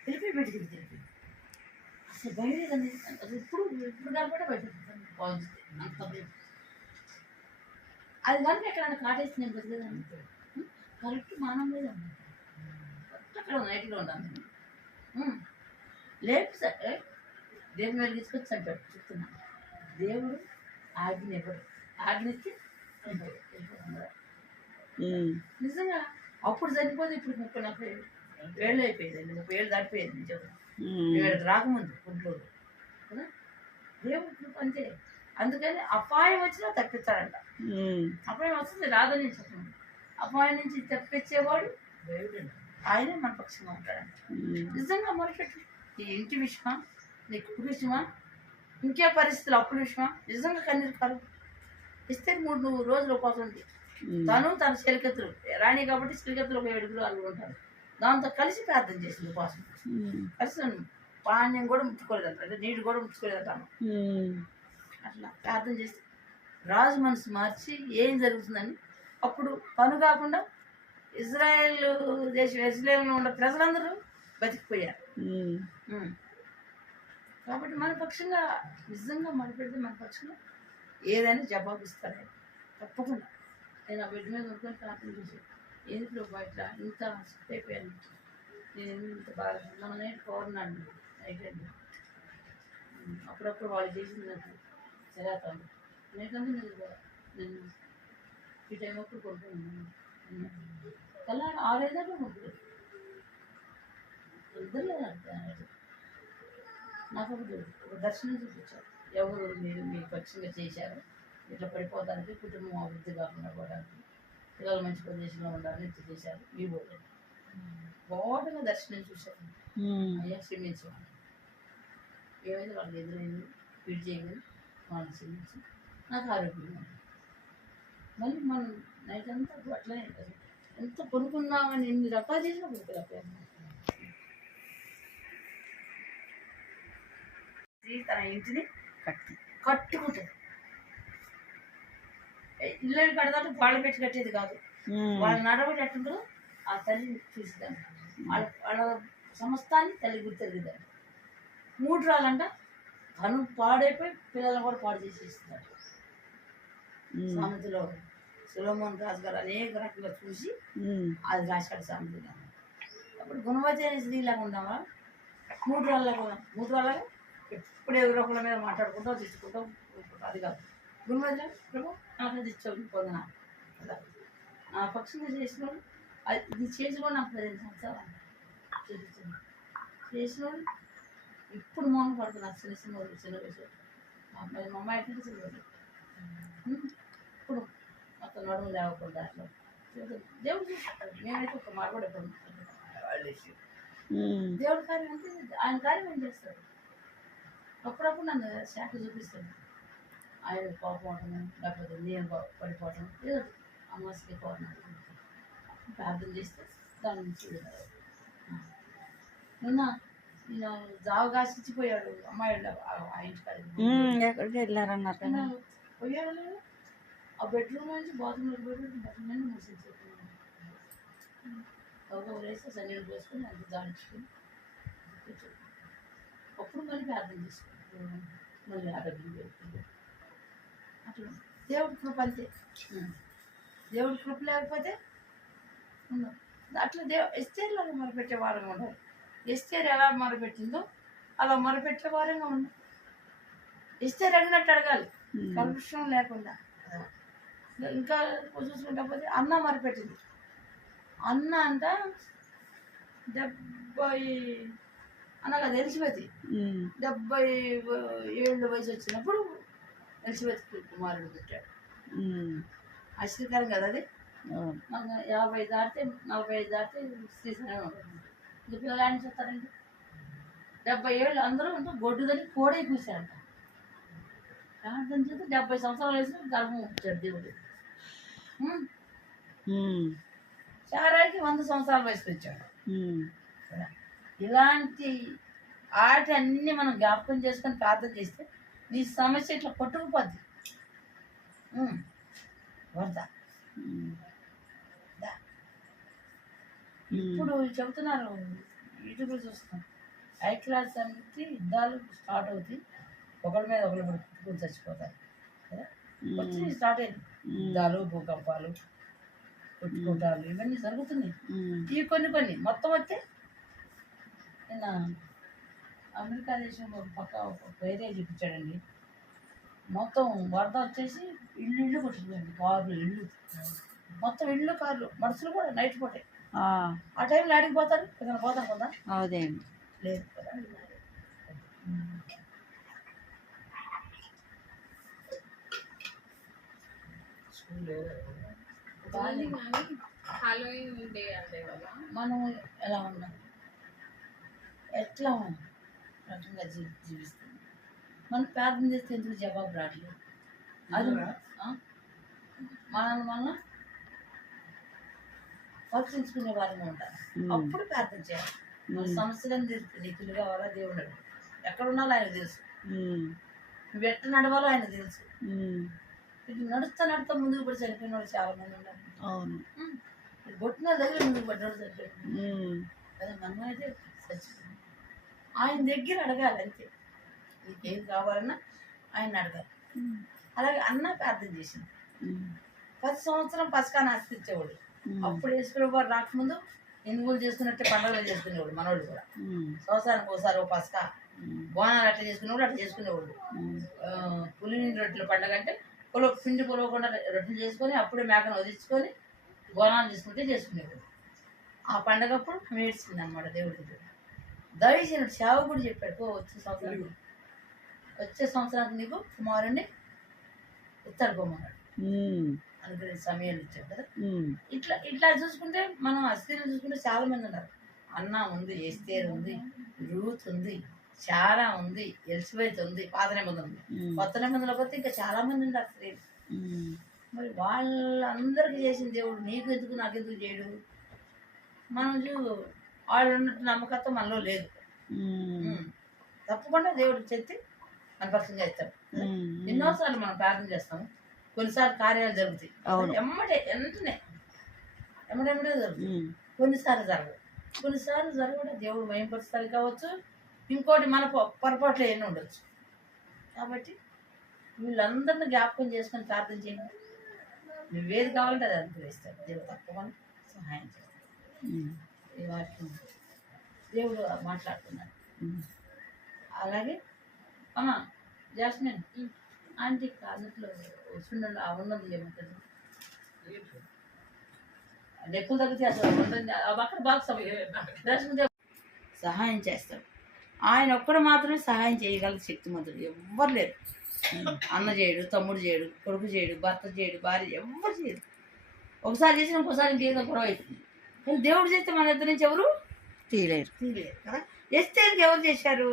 వెళ్ళిపోయి బయటకు అసలు బయటది అసలు ఇప్పుడు కాబట్టి బయట అంత అది కనుక ఎక్కడైనా కాటేసి నేను బతికేదాన్ని. కరెక్ట్ మానం లేదు అక్కడ నైట్లో ఉన్నాను. లేదు సార్, దేవుని మీద తీసుకొచ్చి అంటాడు చెప్తున్నాను. దేవుడు ఆజ్ఞ ఇవ్వడు, ఆజ్ఞ ఇచ్చి నిజంగా అప్పుడు చనిపోతే ఇప్పుడు 30-40 ఏళ్ళు అయిపోయిందండి, 30 ఏళ్ళు దాటిపోయింది నిజంగా. వీళ్ళకి రాకముందు గుంటూరు కదా, దేవుడు కృప అంతే. అందుకని అపాయం వచ్చినా తప్పిస్తాడంట. అపాయం వస్తుంది రాదని చెప్పండి, అపాయం నుంచి తప్పించేవాడు దేవుడు, ఆయనే మన పక్షంగా ఉంటాడంట. నిజంగా మొదలుపెట్టి నీ ఇంటి విషయమా, నీ కుటుంబ విషయమా, ఇంకే పరిస్థితులు అప్పుల విషయమా, నిజంగా కన్నీరు కాదు. ఇస్తే 3 రోజులు ఉపవాసం ఉంది. తను తన చెలికత్తులు రాణి కాబట్టి చెలికత్తులు ఒక 7 కిలోలు ఉంటారు, దాంతో కలిసి ప్రార్థన చేసింది ఉపవాసం. కలిసి పానీయం కూడా ముట్టుకోలేదంట, అంటే నీళ్ళు కూడా ముట్టుకోలేదంటాను. అట్లా ప్రార్థన చేస్తే రాజు మనసు మార్చి ఏం జరుగుతుందని, అప్పుడు తను కాకుండా ఇజ్రాయెల్ దేశం ఇజ్రాయెల్లో ఉన్న ప్రజలందరూ బతికిపోయారు. కాబట్టి మన పక్షంగా నిజంగా మనపెడితే మన పక్షంగా ఏదైనా జవాబిస్తారు తప్పకుండా. నేను ఆ బెడ్ మీద అనుకుని ప్రార్థన చేశాను, ఎందుకు బయట ఇంత సిక్ అయిపోయాను, నేను ఇంత బాగా మన నైట్ కోరినాడు అయిపోయింది. అప్పుడప్పుడు వాళ్ళు చేసింది నాకు చదివాను, నేనంటే నేను ఈ టైం అప్పుడు కొనుక్కున్నాను. అలా 6-5 దాకా కొనుక్కోలేదు ఇద్దరు. నాకు ఒక దర్శనం చూపించారు, ఎవరు మీరు మీ పక్షంగా చేశారు, ఇట్లా పడిపోవడానికి, కుటుంబం అభివృద్ధి కాకుండా పోవడానికి, పిల్లలు మంచి ప్రదేశంలో ఉండాలని ఇట్లా చేశారు, మీ బోర్డు బాగా దర్శనం చూశారు. అయ్యా క్షమించమని, ఏమైతే వాళ్ళకి ఎదురైంది ఫీడ్ చేయగలి వాళ్ళని క్షమించి నాకు ఆరోగ్యం. మళ్ళీ మనం నైట్ అంతా అట్లనే ఎంత కొనుక్కుందామని ఎన్ని రకాలు చేసినా కొనుక్కోలేకపోయాను. తన ఇంటిని కట్టుకుంటుంది. ఇల్లు కడదాంటే వాళ్ళ పెట్టి కట్టేది కాదు, వాళ్ళ నడవడి ఎట్టుందో ఆ తల్లి చూసిద్దాన్ని, వాళ్ళ సమస్తాన్ని తల్లి గుర్తెరిగిద్దాన్ని. 3 రాళ్ళంట తను పాడైపోయి పిల్లలను కూడా పాడు చేసేస్తున్నాడు. సామెతలో సొలొమోన్ రాజు గారు అనేక రకంగా చూసి అది రాశాడు సామెతగా. అప్పుడు గుణవతి అనే స్త్రీలాగా ఉందామా, 3 రాళ్ళగా ఎప్పుడు ఎవరొకళ్ళ మీద మాట్లాడుకుంటావు తెచ్చుకుంటావు, అది కాదు. గుణవతిలో ప్రభు నాకు తెచ్చావు పొందన అలా నా పక్షంగా చేసిన ఇది చేసుకొని నాకు 15 సంవత్సరాలు చూపించాను. చేసిన ఇప్పుడు మౌనం పడుతున్నారు చిన్న వయసు. మా అమ్మాయి ఎట్లా చిన్న ఇప్పుడు మొత్తం నడుము లేవకుండా అట్లా దేవుడు చూస్తాడు. మేమైతే ఒక మాట కూడా ఎప్పుడు దేవుడి కార్యం అంటే ఆయన కార్యం ఏం చేస్తాడు. అప్పుడప్పుడు నన్ను శాఖ చూపిస్తాడు, ఆయన కోపం అవటము, లేకపోతే నేను పడిపోవటం, ఏదో అమావాస్యకి కోపం ప్రార్థన చేస్తే దాని నుంచి నిన్న నేను జావ కాసిచ్చిపోయాడు అమ్మాయి ఆ ఇంటికాడ ఎక్కడికి వెళ్ళారన్నారు పోయాడు లేదు. ఆ బెడ్రూమ్ నుంచి బాత్రూంలో బెడ్రూమ్ మూసేసి వేస్తే సన్నీళ్ళు పోసుకొని అంత జాడించుకొని అప్పుడు మళ్ళీ ప్రార్థన చేసుకుంటాం, మళ్ళీ ఆరోగ్యం పెడుతుంది. అట్లా దేవుడి కృప అంతే. దేవుడి కృప లేకపోతే ఉన్నాం అట్లా ఎస్తేర్లాగా మొరపెట్టే వారంగా ఉండాలి. ఎస్తేర్ ఎలా మొరపెట్టిందో అలా మొరపెట్టే వారంగా ఉండాలి. ఎస్తేర్ అడిగినట్టు అడగాలి, కలుషం లేకుండా. ఇంకా చూసుకుంటా పోతే అన్న మొరపెట్టింది. అన్న అంట 70 అనగా ఎలిజబెత్ 77 వయసు వచ్చినప్పుడు ఎలిజబెత్ కుమారుడు పుట్టాడు. ఆశ్చర్యకరం కదా అది. 50 దాటితే 45 దాటితే శ్రీశైలం ఉంటుంది. ఇంకా పిల్లలు ఆయన చెప్తారండి 70 ఏళ్ళు అందరూ ఉంటే గొడ్డుదని కోడే కూర్చారంట. ప్రార్థన చేస్తే 70 సంవత్సరాలు వేసిన గర్భం వచ్చాడు దేవుడు. చారాయికి 100 సంవత్సరాల వయసుకు వచ్చాడు. ఇలాంటి ఆట అన్నీ మనం జ్ఞాపకం చేసుకొని ప్రార్థన చేస్తే నీ సమస్య ఇట్లా కొట్టుకుపోద్ది. వద్దా ఇప్పుడు చెబుతున్నారు, యూట్యూబ్లో చూస్తున్నాం, ఐక్యరాజ్య సమితి యుద్ధాలు స్టార్ట్ అవుతాయి, ఒకరి మీద ఒకరు పుట్టుకుని చచ్చిపోతారు కదా. వచ్చి స్టార్ట్ అయింది యుద్ధాలు, భూకంపాలు, కొట్టుకుంటాలు, ఇవన్నీ జరుగుతున్నాయి. ఇవి కొన్ని మొత్తం వస్తే నిన్న అమెరికా దేశం ఒక పక్క ఒక పేరే చూపించాడండి. మొత్తం వరద వచ్చేసి ఇల్లు కొట్టుకుపోయింది, కార్లు ఇల్లు మొత్తం, ఇల్లు కార్లు మనుషులు కూడా నైట్ పూటే. ఆ టైంలో ఆడికి పోతారు, ఏదైనా పోతారు కదా, అదేండి. లేదు కదా. హాలోవీన్ డే అంటే కదా మనం ఎలా ఉన్నాం, ఎట్లా రకంగా జీవిస్తాం, మనం ప్రార్థన చేస్తే ఎందుకు జవాబు రావట్లేదు? అది మనల్ని మనం పరీక్షించుకునే వారిని ఉంటారు, అప్పుడు ప్రార్థన చేయాలి. మన సమస్యలను నీకులు కావాలా దేవుడు ఎక్కడ ఉన్నాలో ఆయన తెలుసు, నువ్వు ఎట్లా నడవాలో ఆయన తెలుసు. ఇటు నడుస్తా ముందుకు పడి చనిపోయిన వాళ్ళు చాలా మంది ఉన్నారు. అవును, బొట్టిన దగ్గర ముందుకు పడ్డాడు చనిపోయాడు. అదే మనం అయితే చచ్చిపోయింది. ఆయన దగ్గర అడగాలి అంతే, నీకేం కావాలన్నా ఆయన అడగాలి. అలాగే అన్న ప్రార్థన చేసింది. 10 సంవత్సరం పసకా నాస్తిచ్చేవాడు. అప్పుడు యేసుప్రభువు రాకముందు ఎందుకు చేసుకున్నట్టే పండుగలు చేసుకునేవాడు మనోళ్ళు కూడా. సంవత్సరానికి ఒకసారి ఓ పసకా బోనాలు అట్లా చేసుకునేవాడు, అట్లా చేసుకునేవాడు. పులిని రొట్టెల పండుగ అంటే పిండి పొలవకుండా రొట్టెలు చేసుకొని అప్పుడే మేకను వదిలించుకొని బోనాలు చేసుకుంటే చేసుకునేవాడు. ఆ పండగప్పుడు మేడ్చింది అనమాట దేవుడి దగ్గర. దయచేసి సేవకుడు చెప్పాడు, వచ్చే సంవత్సరానికి నీకు కుమారుణ్ణి ఇస్తాడు పోమన్నాడు, అనుకునే సమయాన్ని ఇచ్చాడు కదా. ఇట్లా ఇట్లా చూసుకుంటే మనం అస్థిని చూసుకుంటే చాలా మంది ఉన్నారు. అన్న ఉంది, ఎస్తేర్ ఉంది, రూత్ ఉంది, శారా ఉంది, ఎలిజబెత్ ఉంది, పాత నిబంధన ఉంది. కొత్త నిబంధనలో పోతే ఇంకా చాలా మంది ఉన్నారు స్త్రీలు. మరి వాళ్ళందరికీ చేసిన దేవుడు నీకు ఎందుకు నాకెందుకు చేయడు? మనం వాళ్ళు ఉన్నట్టు నమ్మకత్వం మనలో లేదు. తప్పకుండా దేవుడు చెప్తే మనపక్షంగా ఇస్తాడు. ఎన్నోసార్లు మనం ప్రార్థన చేస్తాము, కొన్నిసార్లు కార్యాలు జరుగుతాయి, ఎమ్మడే జరుగుతాయి, కొన్నిసార్లు జరగవు. కొన్నిసార్లు జరగడం దేవుడు భయపరుస్తారు కావచ్చు, ఇంకోటి మన పొరపాట్లు ఏమి ఉండొచ్చు. కాబట్టి వీళ్ళందరినీ జ్ఞాపకం చేసుకొని ప్రార్థన చేయండి. నువ్వేది కావాలంటే అది అనుగ్రహిస్తాడు దేవుడు, తప్పకుండా సహాయం చేస్తాడు. ఈ వాక్యం దేవుడు మాట్లాడుతున్నాడు. అలాగే అమ్మా జాస్మిన్ ఆంటీ కాదుట్లో వస్తుండండి, ఆ ఉన్నది ఏమంటుంది డెక్కులు తగ్గితే అసలు ఉంటుంది అక్కడ బాక్స్ సహాయం చేస్తాడు. ఆయన ఒక్కడు మాత్రమే సహాయం చేయగల శక్తిమంతుడు, ఎవ్వరు లేరు. అన్న చేయడు, తమ్ముడు చేయడు, కొడుకు చేయడు, భర్త చేయడు, భార్య ఎవ్వరు చేయడు. ఒకసారి చేసిన ఇంకోసారి ఇంకేదో గొడవ అవుతుంది. కానీ దేవుడు చేస్తే మన ఇద్దరి నుంచి ఎవరు తీయలేరు కదా. ఎస్తేర్కి ఎవరు చేశారు?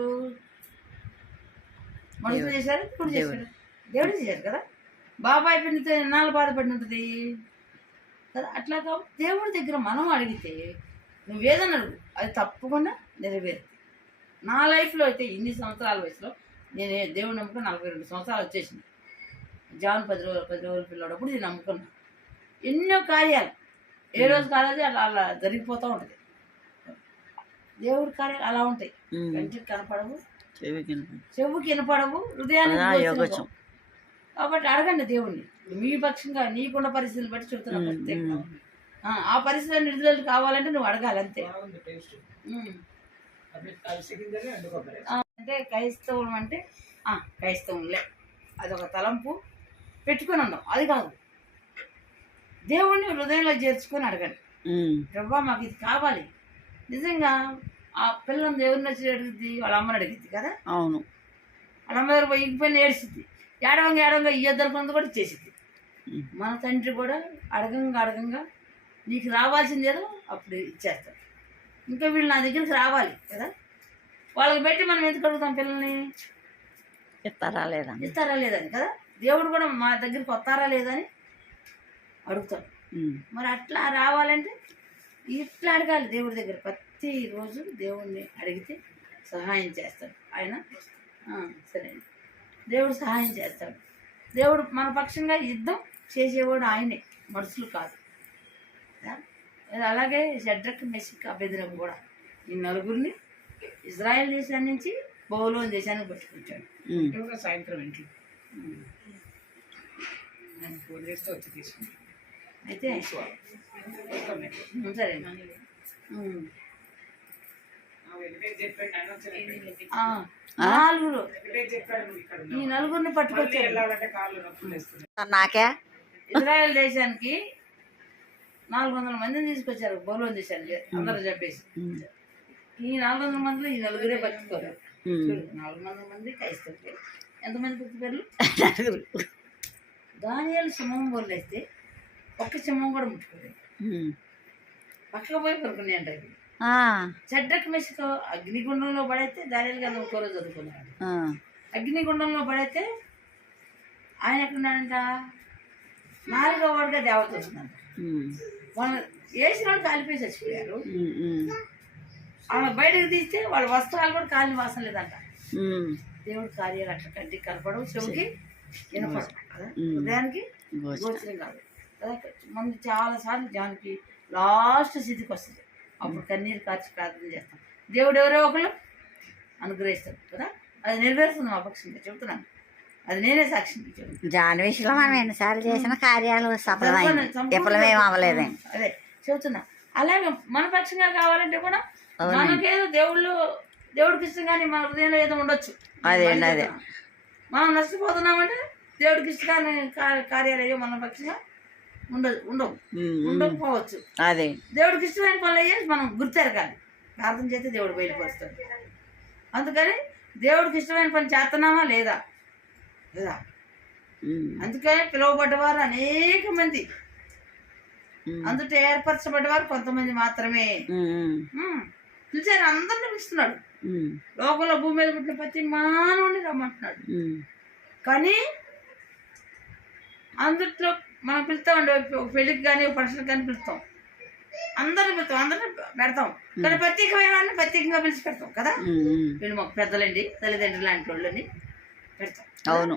మనుషులు చేశారు, ఇప్పుడు చేశారు, దేవుడు చేశారు కదా. బాబాయ్ పిండితే ఎన్నాళ్ళు బాధపడి ఉంటుంది కదా. అట్లా కాబట్టి దేవుడి దగ్గర మనం అడిగితే నువ్వేదన్నా అడుగు, అది తప్పకుండా నెరవేరుతుంది. నా లైఫ్లో అయితే ఇన్ని సంవత్సరాల వయసులో నేను దేవుడు నమ్ముకుని 42 సంవత్సరాలు వచ్చేసింది. జాన్ 10 రోజులు పిల్లడప్పుడు ఇది నమ్ముకున్నా. ఎన్నో కార్యాలు ఏ రోజు కాలేజీ అలా అలా జరిగిపోతూ ఉంటుంది. దేవుడి కార్యాలు అలా ఉంటాయి, కంటికి కనపడవు, చెవుకి వినపడవు, హృదయానికి. కాబట్టి అడగండి దేవుణ్ణి. మీ పక్షంగా నీకున్న పరిస్థితులు బట్టి చెబుతున్నా. ఆ పరిస్థితులు నిధులు కావాలంటే నువ్వు అడగాలి అంతే. అంటే క్రైస్తవం అంటే క్రైస్తవంలే అదొక తలంపు పెట్టుకొని ఉన్నాం, అది కాదు. దేవుణ్ణి హృదయంలో చేర్చుకొని అడగండి, ప్రభా మాకు ఇది కావాలి. నిజంగా ఆ పిల్లని దేవుడిని వచ్చి అడిగిద్ది, వాళ్ళ అమ్మని అడిగిద్ది కదా. అవును, వాళ్ళ అమ్మ దగ్గర పోయి ఇంటిపైన ఏడ్చిద్ది, ఏడవంగా ఇయ్యద్దనుకున్నది కూడా ఇచ్చేసిద్ది. మన తండ్రి కూడా అడగంగా నీకు రావాల్సింది ఏదో అప్పుడు ఇచ్చేస్తాడు. ఇంకా వీళ్ళు నా దగ్గరికి రావాలి కదా, వాళ్ళకి పెట్టి మనం ఎందుకు అడుగుతాం పిల్లల్ని? ఇస్తారా లేదని కదా. దేవుడు కూడా మా దగ్గరికి వస్తారా లేదని అడుగుతాడు. మరి అట్లా రావాలంటే ఇట్లా అడగాలి దేవుడి దగ్గర. ప్రతిరోజు దేవుడిని అడిగితే సహాయం చేస్తాడు ఆయన. సరే, దేవుడు సహాయం చేస్తాడు. దేవుడు మన పక్షంగా యుద్ధం చేసేవాడు ఆయనే, మనుషులు కాదు. అలాగే షడ్రక్, మెషక్, అబేద్నెగో కూడా ఈ నలుగురిని ఇజ్రాయెల్ దేశాన్ని నుంచి బబులోను దేశానికి పట్టుకొచ్చాడు. సాయంత్రం ఇంట్లో 4 days వచ్చి తీసుకుంటాం. అయితే సరే, నలుగురు ఒకటే చెప్పాడు నువ్వు ఇక్కడ ఈ నలుగురిని పట్టుకొచ్చారు. వెళ్ళాలంటే కాళ్ళు నొప్పులు వేస్తున్నాయి. నాకే ఇజ్రాయెల్ దేశానికి 400 మందిని తీసుకొచ్చారు బోలోన్ దేశానికి అందరూ చెప్పేసి. ఈ 400 మందిలో ఈ నలుగురే బతుకోరు. 400 మంది క్రైస్తవులు. ఎంతమంది పుట్టిపోయారు? దానియేలు సింహం బోర్లేస్తే ఒక్క సింహం కూడా ముట్టుకోలేదు. పక్కకు పోయి కొనుక్కునే అంటే చెడ్డకు మెసుకు అగ్నిగుండంలో పడైతే దానియేలు కదా ఒక్కో రోజు చదువుకున్నాడు. అగ్నిగుండంలో పడైతే ఆయన ఎక్కడున్నాడంట? 4వ వాడుగా దేవత వస్తుందంట. వాళ్ళు వేసిన వాళ్ళు కాలిపోయి చచ్చిపోయారు. వాళ్ళ బయటకు తీస్తే వాళ్ళ వస్త్రాలు కూడా కాలిన వాసన లేదంట. దేవుడు కార్యాలు అట్లా కంటికి కనపడవు, చెవుకి వినపడవు కదా, హృదయానికి గోచరం కాదు కదా. మనం చాలా సార్లు జానికి లాస్ట్ స్థితికి వస్తుంది. అప్పుడు కన్నీరు కార్చి ప్రార్థన చేస్తాం. దేవుడు ఎవరో ఒకళ్ళు అనుగ్రహిస్తాడు కదా. అది నెరవేరుస్తుంది మా పక్షంగా చెబుతున్నాను. అది నేనే సాక్షి జాన్ విషయంలో మనం ఎన్నిసార్లు చేసిన కార్యాలు విఫలమేం అవ్వలేదు. అదే చెబుతున్నా. అలాగే మన పక్షంగా కావాలంటే కూడా మనకేదో దేవుడికి ఇష్టం కానీ మన హృదయంలో ఏదో ఉండొచ్చు. అదే మనం నష్టపోతున్నామంటే దేవుడికి ఇష్టం కార్యాలు అయ్యో మన పక్షంగా ఉండకపోవచ్చు. అదే దేవుడికి ఇష్టమైన పనులు అయ్యే మనం గుర్తెరగాలి. ప్రార్థన చేస్తే దేవుడు బయలుపరుస్తాడు. అందుకని దేవుడికి ఇష్టమైన పని చేస్తున్నామా లేదా లేదా అందుకని పిలువబడ్డవారు అనేక మంది, అందులో ఏర్పరచబడ్డవారు కొంతమంది మాత్రమే. పిలిచారు, అందరిని పిలుస్తున్నాడు. లోకంలో భూమి మీద పుట్టిన ప్రతి మానవుని రమ్మంటున్నాడు. కానీ అందుట్లో మనం పిలుస్తామండి. ఒక పెళ్లికి కానీ ఒక ఫంక్షన్కి కానీ పిలుస్తాం, అందరిని పిలుస్తాం, అందరిని పెడతాం. కానీ ప్రత్యేకమైన వాళ్ళని ప్రత్యేకంగా పిలిచి పెడతాం కదా. వీళ్ళు మాకు పెద్దలండి, తల్లిదండ్రులు లాంటి వాళ్ళని పెడతాం. అవును.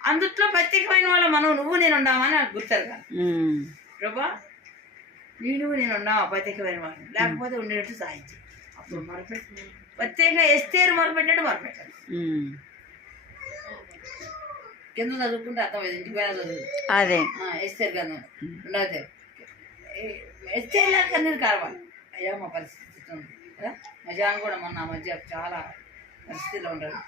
అందుట్లో ప్రత్యేకమైన వాళ్ళు మనం నువ్వు నేను ఉన్నామని నాకు గుర్తెరగాలి. ప్రభా నువ్వు నేను ఉన్నావా ప్రత్యేకమైన వాళ్ళు, లేకపోతే ఉండేటట్టు సాధించి అప్పుడు మొరపెట్టి ప్రత్యేకంగా ఎస్తేరు మొరపెట్టాడు మొరపెట్టాలి. కింద చదువుకుంటే అర్థమైంది, ఇంటికి పోయినా చదువు. అదే ఎస్తేరు కదా ఉండదు. ఎస్తేరులా కన్నీరు కావాలి. అయ్యా మా పరిస్థితి ఉంది కదా. మా జాన్ కూడా మొన్న ఆ మధ్య చాలా పరిస్థితిలో ఉంటాడు.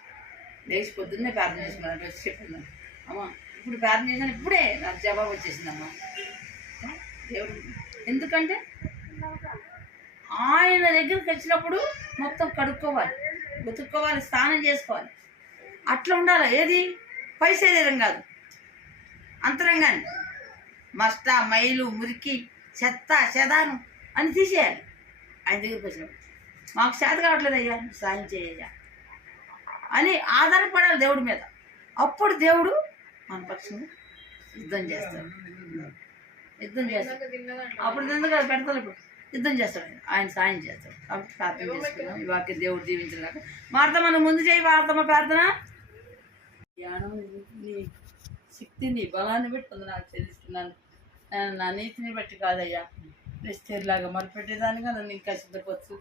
లేచి పొద్దున్నే ప్రార్థన చేసుకున్నాను. వచ్చి చెప్పింది, అమ్మ ఇప్పుడు ప్రార్థన చేశాను, ఇప్పుడే నాకు జవాబు వచ్చేసిందమ్మా. దేవుడు ఎందుకంటే ఆయన దగ్గరికి వచ్చినప్పుడు మొత్తం కడుక్కోవాలి, ఉతుక్కోవాలి, స్నానం చేసుకోవాలి. అట్లా ఉండాలి. ఏది పై శరీరం కాదు, అంతరంగాన్ని మస్ట మైలు మురికి చెత్త చెదాను అని తీసేయాలి. ఆయన దగ్గరికి వచ్చినప్పుడు మాకు చేత కావట్లేదు అయ్యా సాయం చేయ అని ఆధారపడాలి దేవుడి మీద. అప్పుడు దేవుడు మన పక్షంగా యుద్ధం చేస్తాడు. అప్పుడు ఎందుకు పెడతాడు, ఇప్పుడు యుద్ధం చేస్తాడు, ఆయన సాయం చేస్తాడు. కాబట్టి ప్రార్థన చేసుకున్నాం. ఈ వాక్యం దేవుడు దీవించలేక వార్త మనం ముందు చేయి. వార్తమ్మ ప్రార్థన ధ్యానం నీ శక్తిని బలాన్ని బట్టి నాకు చెల్లిస్తున్నాను. నా నీతిని బట్టి కాదయ్యా. ఎస్తేరులాగా మొరపెట్టేదానిగా నన్ను ఇంకా సిద్ధపరచు.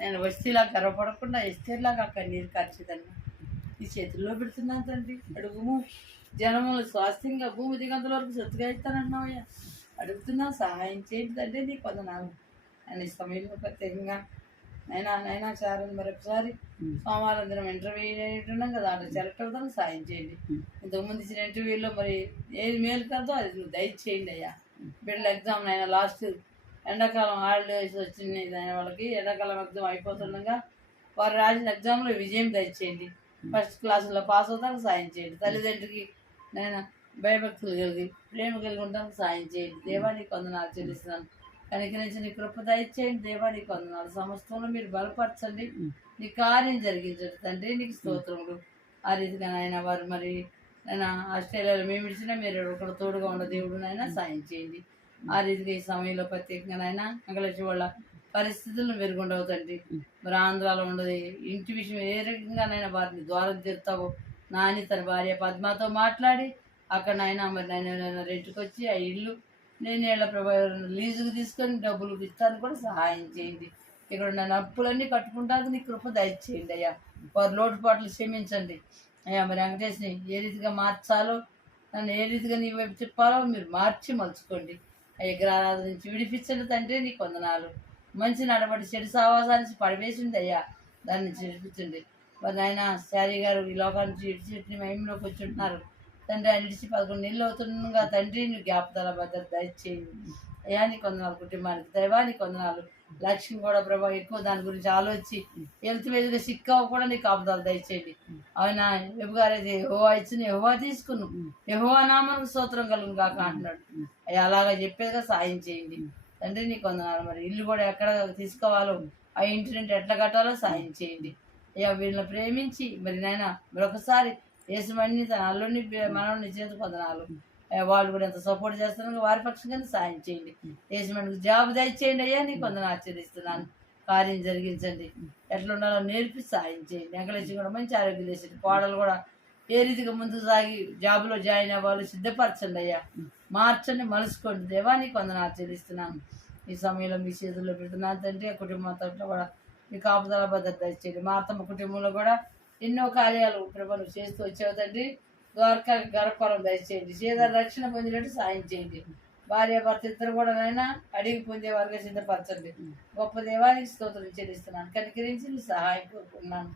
నేను వస్తీలాగా గర్వపడకుండా ఎస్తేరులాగా అక్కడ నీరు కార్చేదాన్ని ఈ చేతుల్లో పెడుతున్నాను తండ్రి. అడుగుము, జనములు స్వాస్థ్యంగా భూమి దిగంతుల వరకు సొత్తుగా ఇస్తానంటున్నావయ్యా. అడుగుతున్నావు, సహాయం చేయండి తండ్రి. నీకు వందనాలు. అని సమయంలో ప్రత్యేకంగా నైనా చారని మరొకసారి సోమవారం దినం ఇంటర్వ్యూ ఉంటున్నాం కదా, దాంట్లో సెలెక్ట్ అవుతాను, సాయం చేయండి. ఇంతకుముందు ఇచ్చిన ఇంటర్వ్యూలో మరి ఏది మేలు కాదో అది నువ్వు దయచేయండి అయ్యా. బిడ్డల ఎగ్జామ్ అయినా లాస్ట్ ఎండాకాలం హాలిడేస్ వచ్చింది వాళ్ళకి. ఎండాకాలం ఎగ్జామ్ అయిపోతుండగా వారు రాసిన ఎగ్జామ్లో విజయం దయచేయండి. ఫస్ట్ క్లాసులో పాస్ అవుతానికి సాయం చేయండి. తల్లిదండ్రికి నేను భయభక్తులు కలిగి ప్రేమ కలిగి ఉండడానికి సాయం చేయండి. దేవానికి వందనాలు చెల్లిస్తున్నాను. కనికరించి నీ కృప దయచేయండి. దేవానికి వందనాలు. సమస్తంలో మీరు బలపరచండి, నీ కార్యం జరిగించండి తండ్రి. నీకు స్తోత్రములు. ఆ రీతిగా నాయన వారు మరి నేను ఆస్ట్రేలియాలో మేము ఇచ్చినా మీరు ఒకరు తోడుగా ఉన్న దేవుడు నాయన సాయం చేయండి. ఆ రీతిగా ఈ సమయంలో ప్రత్యేకంగా నాయన అంగలక్ష్మి వాళ్ళ పరిస్థితులను మెరుగుండవుతండి. మరి ఆంధ్రాలో ఉండదు ఇంటి విషయం ఏ రకంగానైనా వారిని ద్వారం తీరుతావో నాని తన భార్య పద్మతో మాట్లాడి అక్కడ నాయన మరి నేను రెంట్కి వచ్చి ఆ ఇల్లు నేను ఏళ్ళ ప్రభావం లీజుకు తీసుకొని డబ్బులు ఇస్తాను కూడా సహాయం చేయండి. ఇక్కడ నన్ను అప్పులన్నీ కట్టుకుంటానికి నీ కృప దయచేయండి అయ్యా. వారి లోటుపాట్లు క్షమించండి అయ్యా. మరి వెంకటేష్ని ఏ రీతిగా మార్చాలో, నన్ను ఏ రీతిగా నీ వైపు చెప్పాలో మీరు మార్చి మలుచుకోండి అయ్యా. గ్రహాల నుంచి విడిపించండి తండ్రి. నీకు వందనాలు. మంచి నడబడి చెడు సావాసానికి పడివేసింది అయ్యా, దాన్ని నుంచి విడిపించండి. మరి నాయన శారీ గారు ఈ లోకానికి ఇడిచిపెట్టి మహిమలోకి వచ్చి ఉంటున్నారు తండ్రి. ఆయన ఇడిచి 11 నెలలు అవుతుండగా తండ్రి నువ్వు జ్ఞాపకాల భద్రత దయచేయండి అయ్యా. నీకు వందనాలు కుటుంబానికి దైవానికి వందనాలు. లక్ష్మి కూడా ప్రభావ ఎక్కువ దాని గురించి ఆలోచించి హెల్త్ వేదిగా సిక్ కూడా నీకు కాపుదలు దయచేయండి. ఆయన ఎవ్వగారైతే యెహోవా ఇచ్చిన యెహోవా తీసుకున్నాం, యెహోవా నామమునకు స్తోత్రం కలుగును కాక అంటున్నాడు అయ్యా. అలాగా చెప్పేదిగా సాయం చేయండి తండ్రి. నీకు వందనాలు. మరి ఇల్లు కూడా ఎక్కడ తీసుకోవాలో ఆ ఇంటి నుండి ఎట్లా కట్టాలో సాయం చేయండి అయ్యా. వీళ్ళని ప్రేమించి మరి నాయన మరొకసారి యేసుమణిని తన అల్లుడిని మనల్ని ఇచ్చినందుకు వందనాలు. వాళ్ళు కూడా ఎంత సపోర్ట్ చేస్తున్నారు వారి పక్షంగా సాయం చేయండి. యేసుమణికి జాబ్ దయచేయండి అయ్యా. నీకు వందనాలు ఆచరిస్తున్నాను. కార్యం జరిగించండి. ఎట్లా ఉండాలో నేర్పి సాయం చేయండి. వెంకటేశ్వర కూడా మంచి ఆరోగ్యం చేసేది. కోడలు కూడా ఏ రీతిగా ముందుకు సాగి జాబులో జాయిన్ అవ్వాలి సిద్ధపరచండి అయ్యా. మార్చండి, మలుసుకోండి దేవా. నీకు వందనాలు ఆచరిస్తున్నాను. ఈ సమయంలో మీ చేతుల్లో పెడుతున్నాను తండ్రి. కుటుంబంతో కూడా మీ కాపుదల భద్రత ఇచ్చేయండి. మా అత్తమ్మ కుటుంబంలో కూడా ఎన్నో కార్యాలు ప్రభుత్వం చేస్తూ వచ్చావు తండ్రి. ద్వారకా గర్భఫలం దయచేయండి. చేదారు రక్షణ పొందినట్టు సాయం చేయండి. భార్య భర్త ఇద్దరు కూడా నైనా అడిగి పొందే వారిగా సిద్ధపరచండి. గొప్ప దేవానికి స్తోత్రం చెల్లిస్తున్నాను. కనికరించి నీ సహాయం కోరుకున్నాను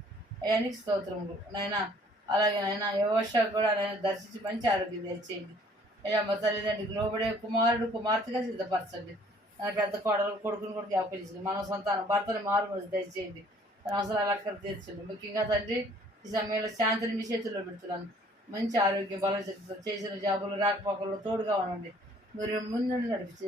అయ్యానికి స్తోత్రములు నైనా. అలాగే నైనా యువశ కూడా నైనా దర్శించి మంచి ఆరోగ్యం దయచేయండి అయ్యా. మా తల్లిదండ్రులకు లోబడే కుమారుడు కుమార్తెగా సిద్ధపరచండి. నాకు పెద్ద కోడలు కొడుకుని కూడా జ్ఞాపకించండి. మన సంతానం భర్తని మారు దయచేయండి. తన అవసరాలు అక్కడ తీర్చండి. ముఖ్యంగా తండ్రి ఈ సమయంలో శాంతిని మీ చేతుల్లో పెడుతున్నాను. మంచి ఆరోగ్యం బలం చేసిన జాబులు రాకపోకల్లో తోడుగా ఉండండి. మీరు ముందు నడిపించి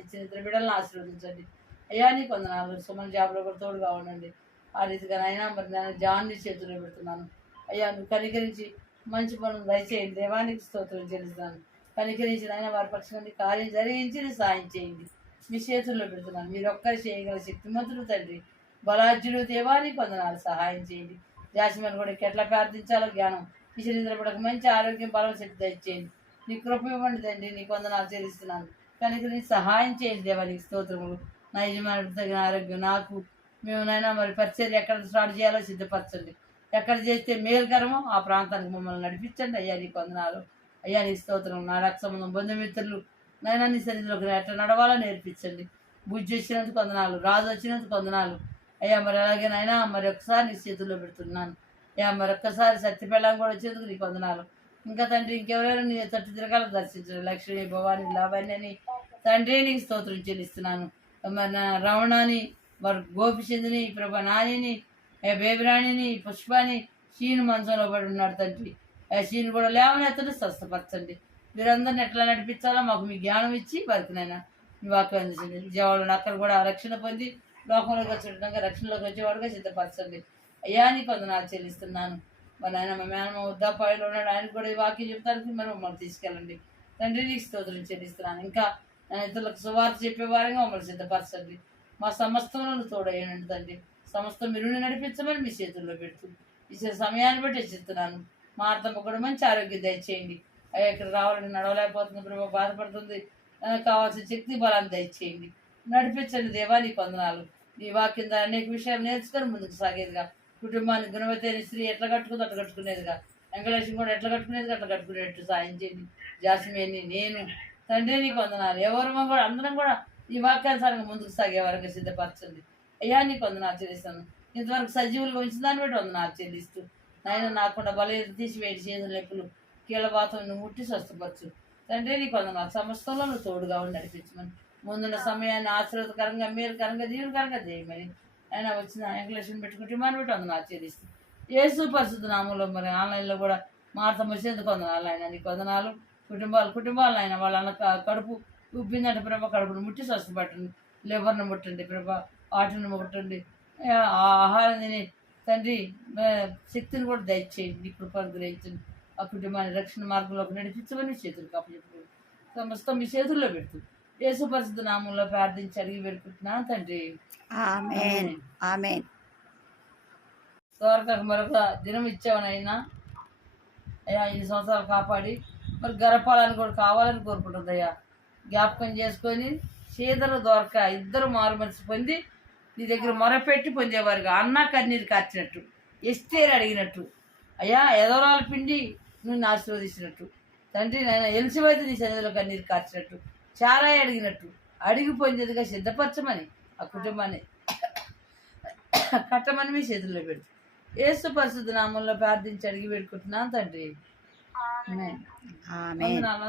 ఇచ్చిన ఇద్దరు బిడ్డలను ఆశీర్వదించండి అయ్యా. నీకు వందనాలు. సుమన్ జాబ్లో కూడా తోడుగా ఉండండి. ఆ రీతిగా అయినా మరి నేను జాన్ని చేతుల్లో పెడుతున్నాను అయ్యా. నువ్వు కనికరించి మంచి పనులు దయచేయండి. దేవానికి స్తోత్రం చెల్లిస్తున్నాను. కనికరించి అయినా వారి పక్షాన్ని కార్యం జరిగించి సాయం చేయండి. మీ చేతుల్లో పెడుతున్నాను. మీరు ఒక్కరు చేయగల శక్తిమంతుడు తండ్రి, బలాజ్యుడు దేవానికి వందనాలు. సహాయం చేయండి. జాస్మిన్ కూడా ఎట్లా ప్రార్థించాలో జ్ఞానం ఈ శరీరం మంచి ఆరోగ్యం బలం శక్తి దయచేయండి. నీ కృప ఇవ్వండి తండ్రి. నీకు వందనాలు చెల్లిస్తున్నాను. కనుక నీ సహాయం చేయండి దేవానికి స్తోత్రములు. నా యజమానుడికి తగిన ఆరోగ్యం నాకు మేమునైనా మరి పరిచర్య ఎక్కడ స్టార్ట్ చేయాలో సిద్ధపరచండి. ఎక్కడ చేస్తే మేలుకరమో ఆ ప్రాంతానికి మమ్మల్ని నడిపించండి అయ్యా. నీకు వందనాలు అయ్యా. నీ స్తోత్రం. నా రక్త సంబంధం బంధుమిత్రులు నైనా నీ సన్నిధిలోకి ఎట్లా నడవాలో నేర్పించండి. బుజ్జి వచ్చినందుకు వందనాలు, రాజు వచ్చినందుకు వందనాలు అయ్యా. మరి అలాగే నైనా మరి ఒక్కసారి నీ చేతుల్లో పెడుతున్నాను అయ్యా. మరొక్కసారి సత్యపెళ్ళం కూడా వచ్చేందుకు నీకు వందనాలు. ఇంకా తండ్రి ఇంకెవరైనా నీ తట్టు తిరగాలని దర్శించండి. లక్ష్మి, భవాని, లావణ్యని తండ్రి నీకు స్తోత్రం చెల్లిస్తున్నాను. మరి నా రమణాని, మరి గోపిచంద్ని, ప్రభా నానిని, బేబిరాణిని, పుష్పాని, షీను మంచంలో పడి ఉన్నాడు తండ్రి. షీను కూడా లేవనెత్తని స్వస్థపరచండి. మీరందరిని ఎట్లా నడిపించాలో మాకు మీ జ్ఞానం ఇచ్చి వారికినైనా మీ వాక్యం అందించండి. విజయవాడలో అక్కడ కూడా రక్షణ పొంది లోకంలోకి వచ్చేటంగా రక్షణలోకి వచ్చేవాడుగా సిద్ధపరచండి అయ్యా. నీకు వందనాలు చెల్లిస్తున్నాను. మరి ఆయన మా మేనమ్మ వృద్ధాపాయంలో ఉన్నాడు. ఆయనకు కూడా ఈ వాక్యం చెప్తానికి మరి మమ్మల్ని తీసుకెళ్ళండి తండ్రి. నీకు స్తోత్రం చెల్లిస్తున్నాను. ఇంకా ఇతరులకు సువార్త చెప్పేవారంగా మమ్మల్ని సిద్ధపరచండి. మా సమస్తంలో తోడయ్యానండి తండ్రి. సమస్తం మీరు నడిపించమని మీ చేతుల్లో పెడుతూ ఇచ్చే సమయాన్ని బట్టి చెప్తున్నాను. మా అర్థమ్మ కూడా మంచి ఆరోగ్యం దయచేయండి అయ్యా. ఇక్కడ రావాలని నడవలేకపోతుంది ప్రభావ, బాధపడుతుంది. నాకు కావాల్సిన శక్తి బలాన్ని దయచేయండి. నడిపించండి దేవా. నీకు వందనాలు. నీ వాక్యం ద్వారా అనేక విషయాలు నేర్చుకొని ముందుకు సాగేదిగా, కుటుంబాన్ని గుణవతైన స్త్రీ ఎట్లా కట్టుకుందో అట్లా కట్టుకునేదిగా, వెంకటేశ్వరం కూడా ఎట్లా కట్టుకునేది అట్లా కట్టుకునేట్టు సాయం చేయండి. జాస్మిని, నేను తండ్రి నీకు వందనాలు. ఎవరమో కూడా అందరం కూడా ఈ వాక్యానుసారంగా ముందుకు సాగే వరకు సిద్ధపరచండి అయ్యా. నీకు వందనాలు చెల్లిస్తాను. ఇంతవరకు సజీవులుగా ఉంచిన దాన్ని బట్టి వందనాలు చెల్లిస్తూ నాయన నాకుండా బలం తీసివేడి చేతుల నొప్పులు కీళ్ళబాతం నువ్వు ముట్టి స్వస్థపరచు తండ్రి. నీకు వందనాలు. సమస్తంలో నువ్వు తోడుగా ఉండి నడిపించమని, ముందున్న సమయాన్ని ఆశీర్వదకరంగా మేలుకరంగా దీవుకరంగా చేయమని ఆయన వచ్చిన వెంకటేశ్వరం పెట్టుకుంటే మనం పెట్టి వందనాలు చెల్లిస్తూ యేసు పరిశుద్ధ నామంలో మరి ఆన్లైన్లో కూడా మాత్రం వచ్చేందుకు వందనాలు ఆయన. నీకు వందనాలు. కుటుంబాలు ఆయన వాళ్ళ కడుపు ఉబ్బిందంటే ప్రభా కడుపును ముట్టి స్వస్థపట్టండి. లివర్ను ముట్టండి ప్రభా, వాటిని ముట్టండి. ఆహారం తిని తండ్రి శక్తిని కూడా దయచేయండి. నీ కృపను గ్రహించండి. ఆ కుటుంబాన్ని రక్షణ మార్గంలోకి నడిపించమని చేతులు కప్పచెప్పు సమస్తం మీ చేతుల్లో పెడుతూ యేసు పరిశుద్ధ నామంలో ప్రార్థించి అడిగి పెడుకుంటున్నాను తండ్రి. ఆమేన్. ఆమేన్. త్వరగా మరొక దినం ఇచ్చావనైనా అయ్యా. 5 సంవత్సరాలు కాపాడి మరి గర్భఫలాన్ని కూడా కావాలని కోరుకుంటుంది అయ్యా. జ్ఞాపకం చేసుకొని సీదలు దొరక ఇద్దరు మారు మనసు పొంది నీ దగ్గర మొరపెట్టి పొందేవారుగా, అన్న కన్నీరు కార్చినట్టు, ఎస్తేరు అడిగినట్టు అయ్యా, ఎదవరాల పిండి నువ్వు ఆశీర్వదించినట్టు తండ్రి. నేను ఎలిసివైతే నీ సన్నిధిలో కన్నీరు కార్చినట్టు, చారాయి అడిగినట్టు అడిగి పొందేదిగా సిద్ధపరచమని ఆ కుటుంబాన్ని కట్టమని మీ చేతుల్లో పెడుతూ యేసు పరిశుద్ధ నామంలో ప్రార్థించి అడిగి పెట్టుకుంటున్నాను తండ్రి. ఆమేన్. ఆమేన్. వందనాలు.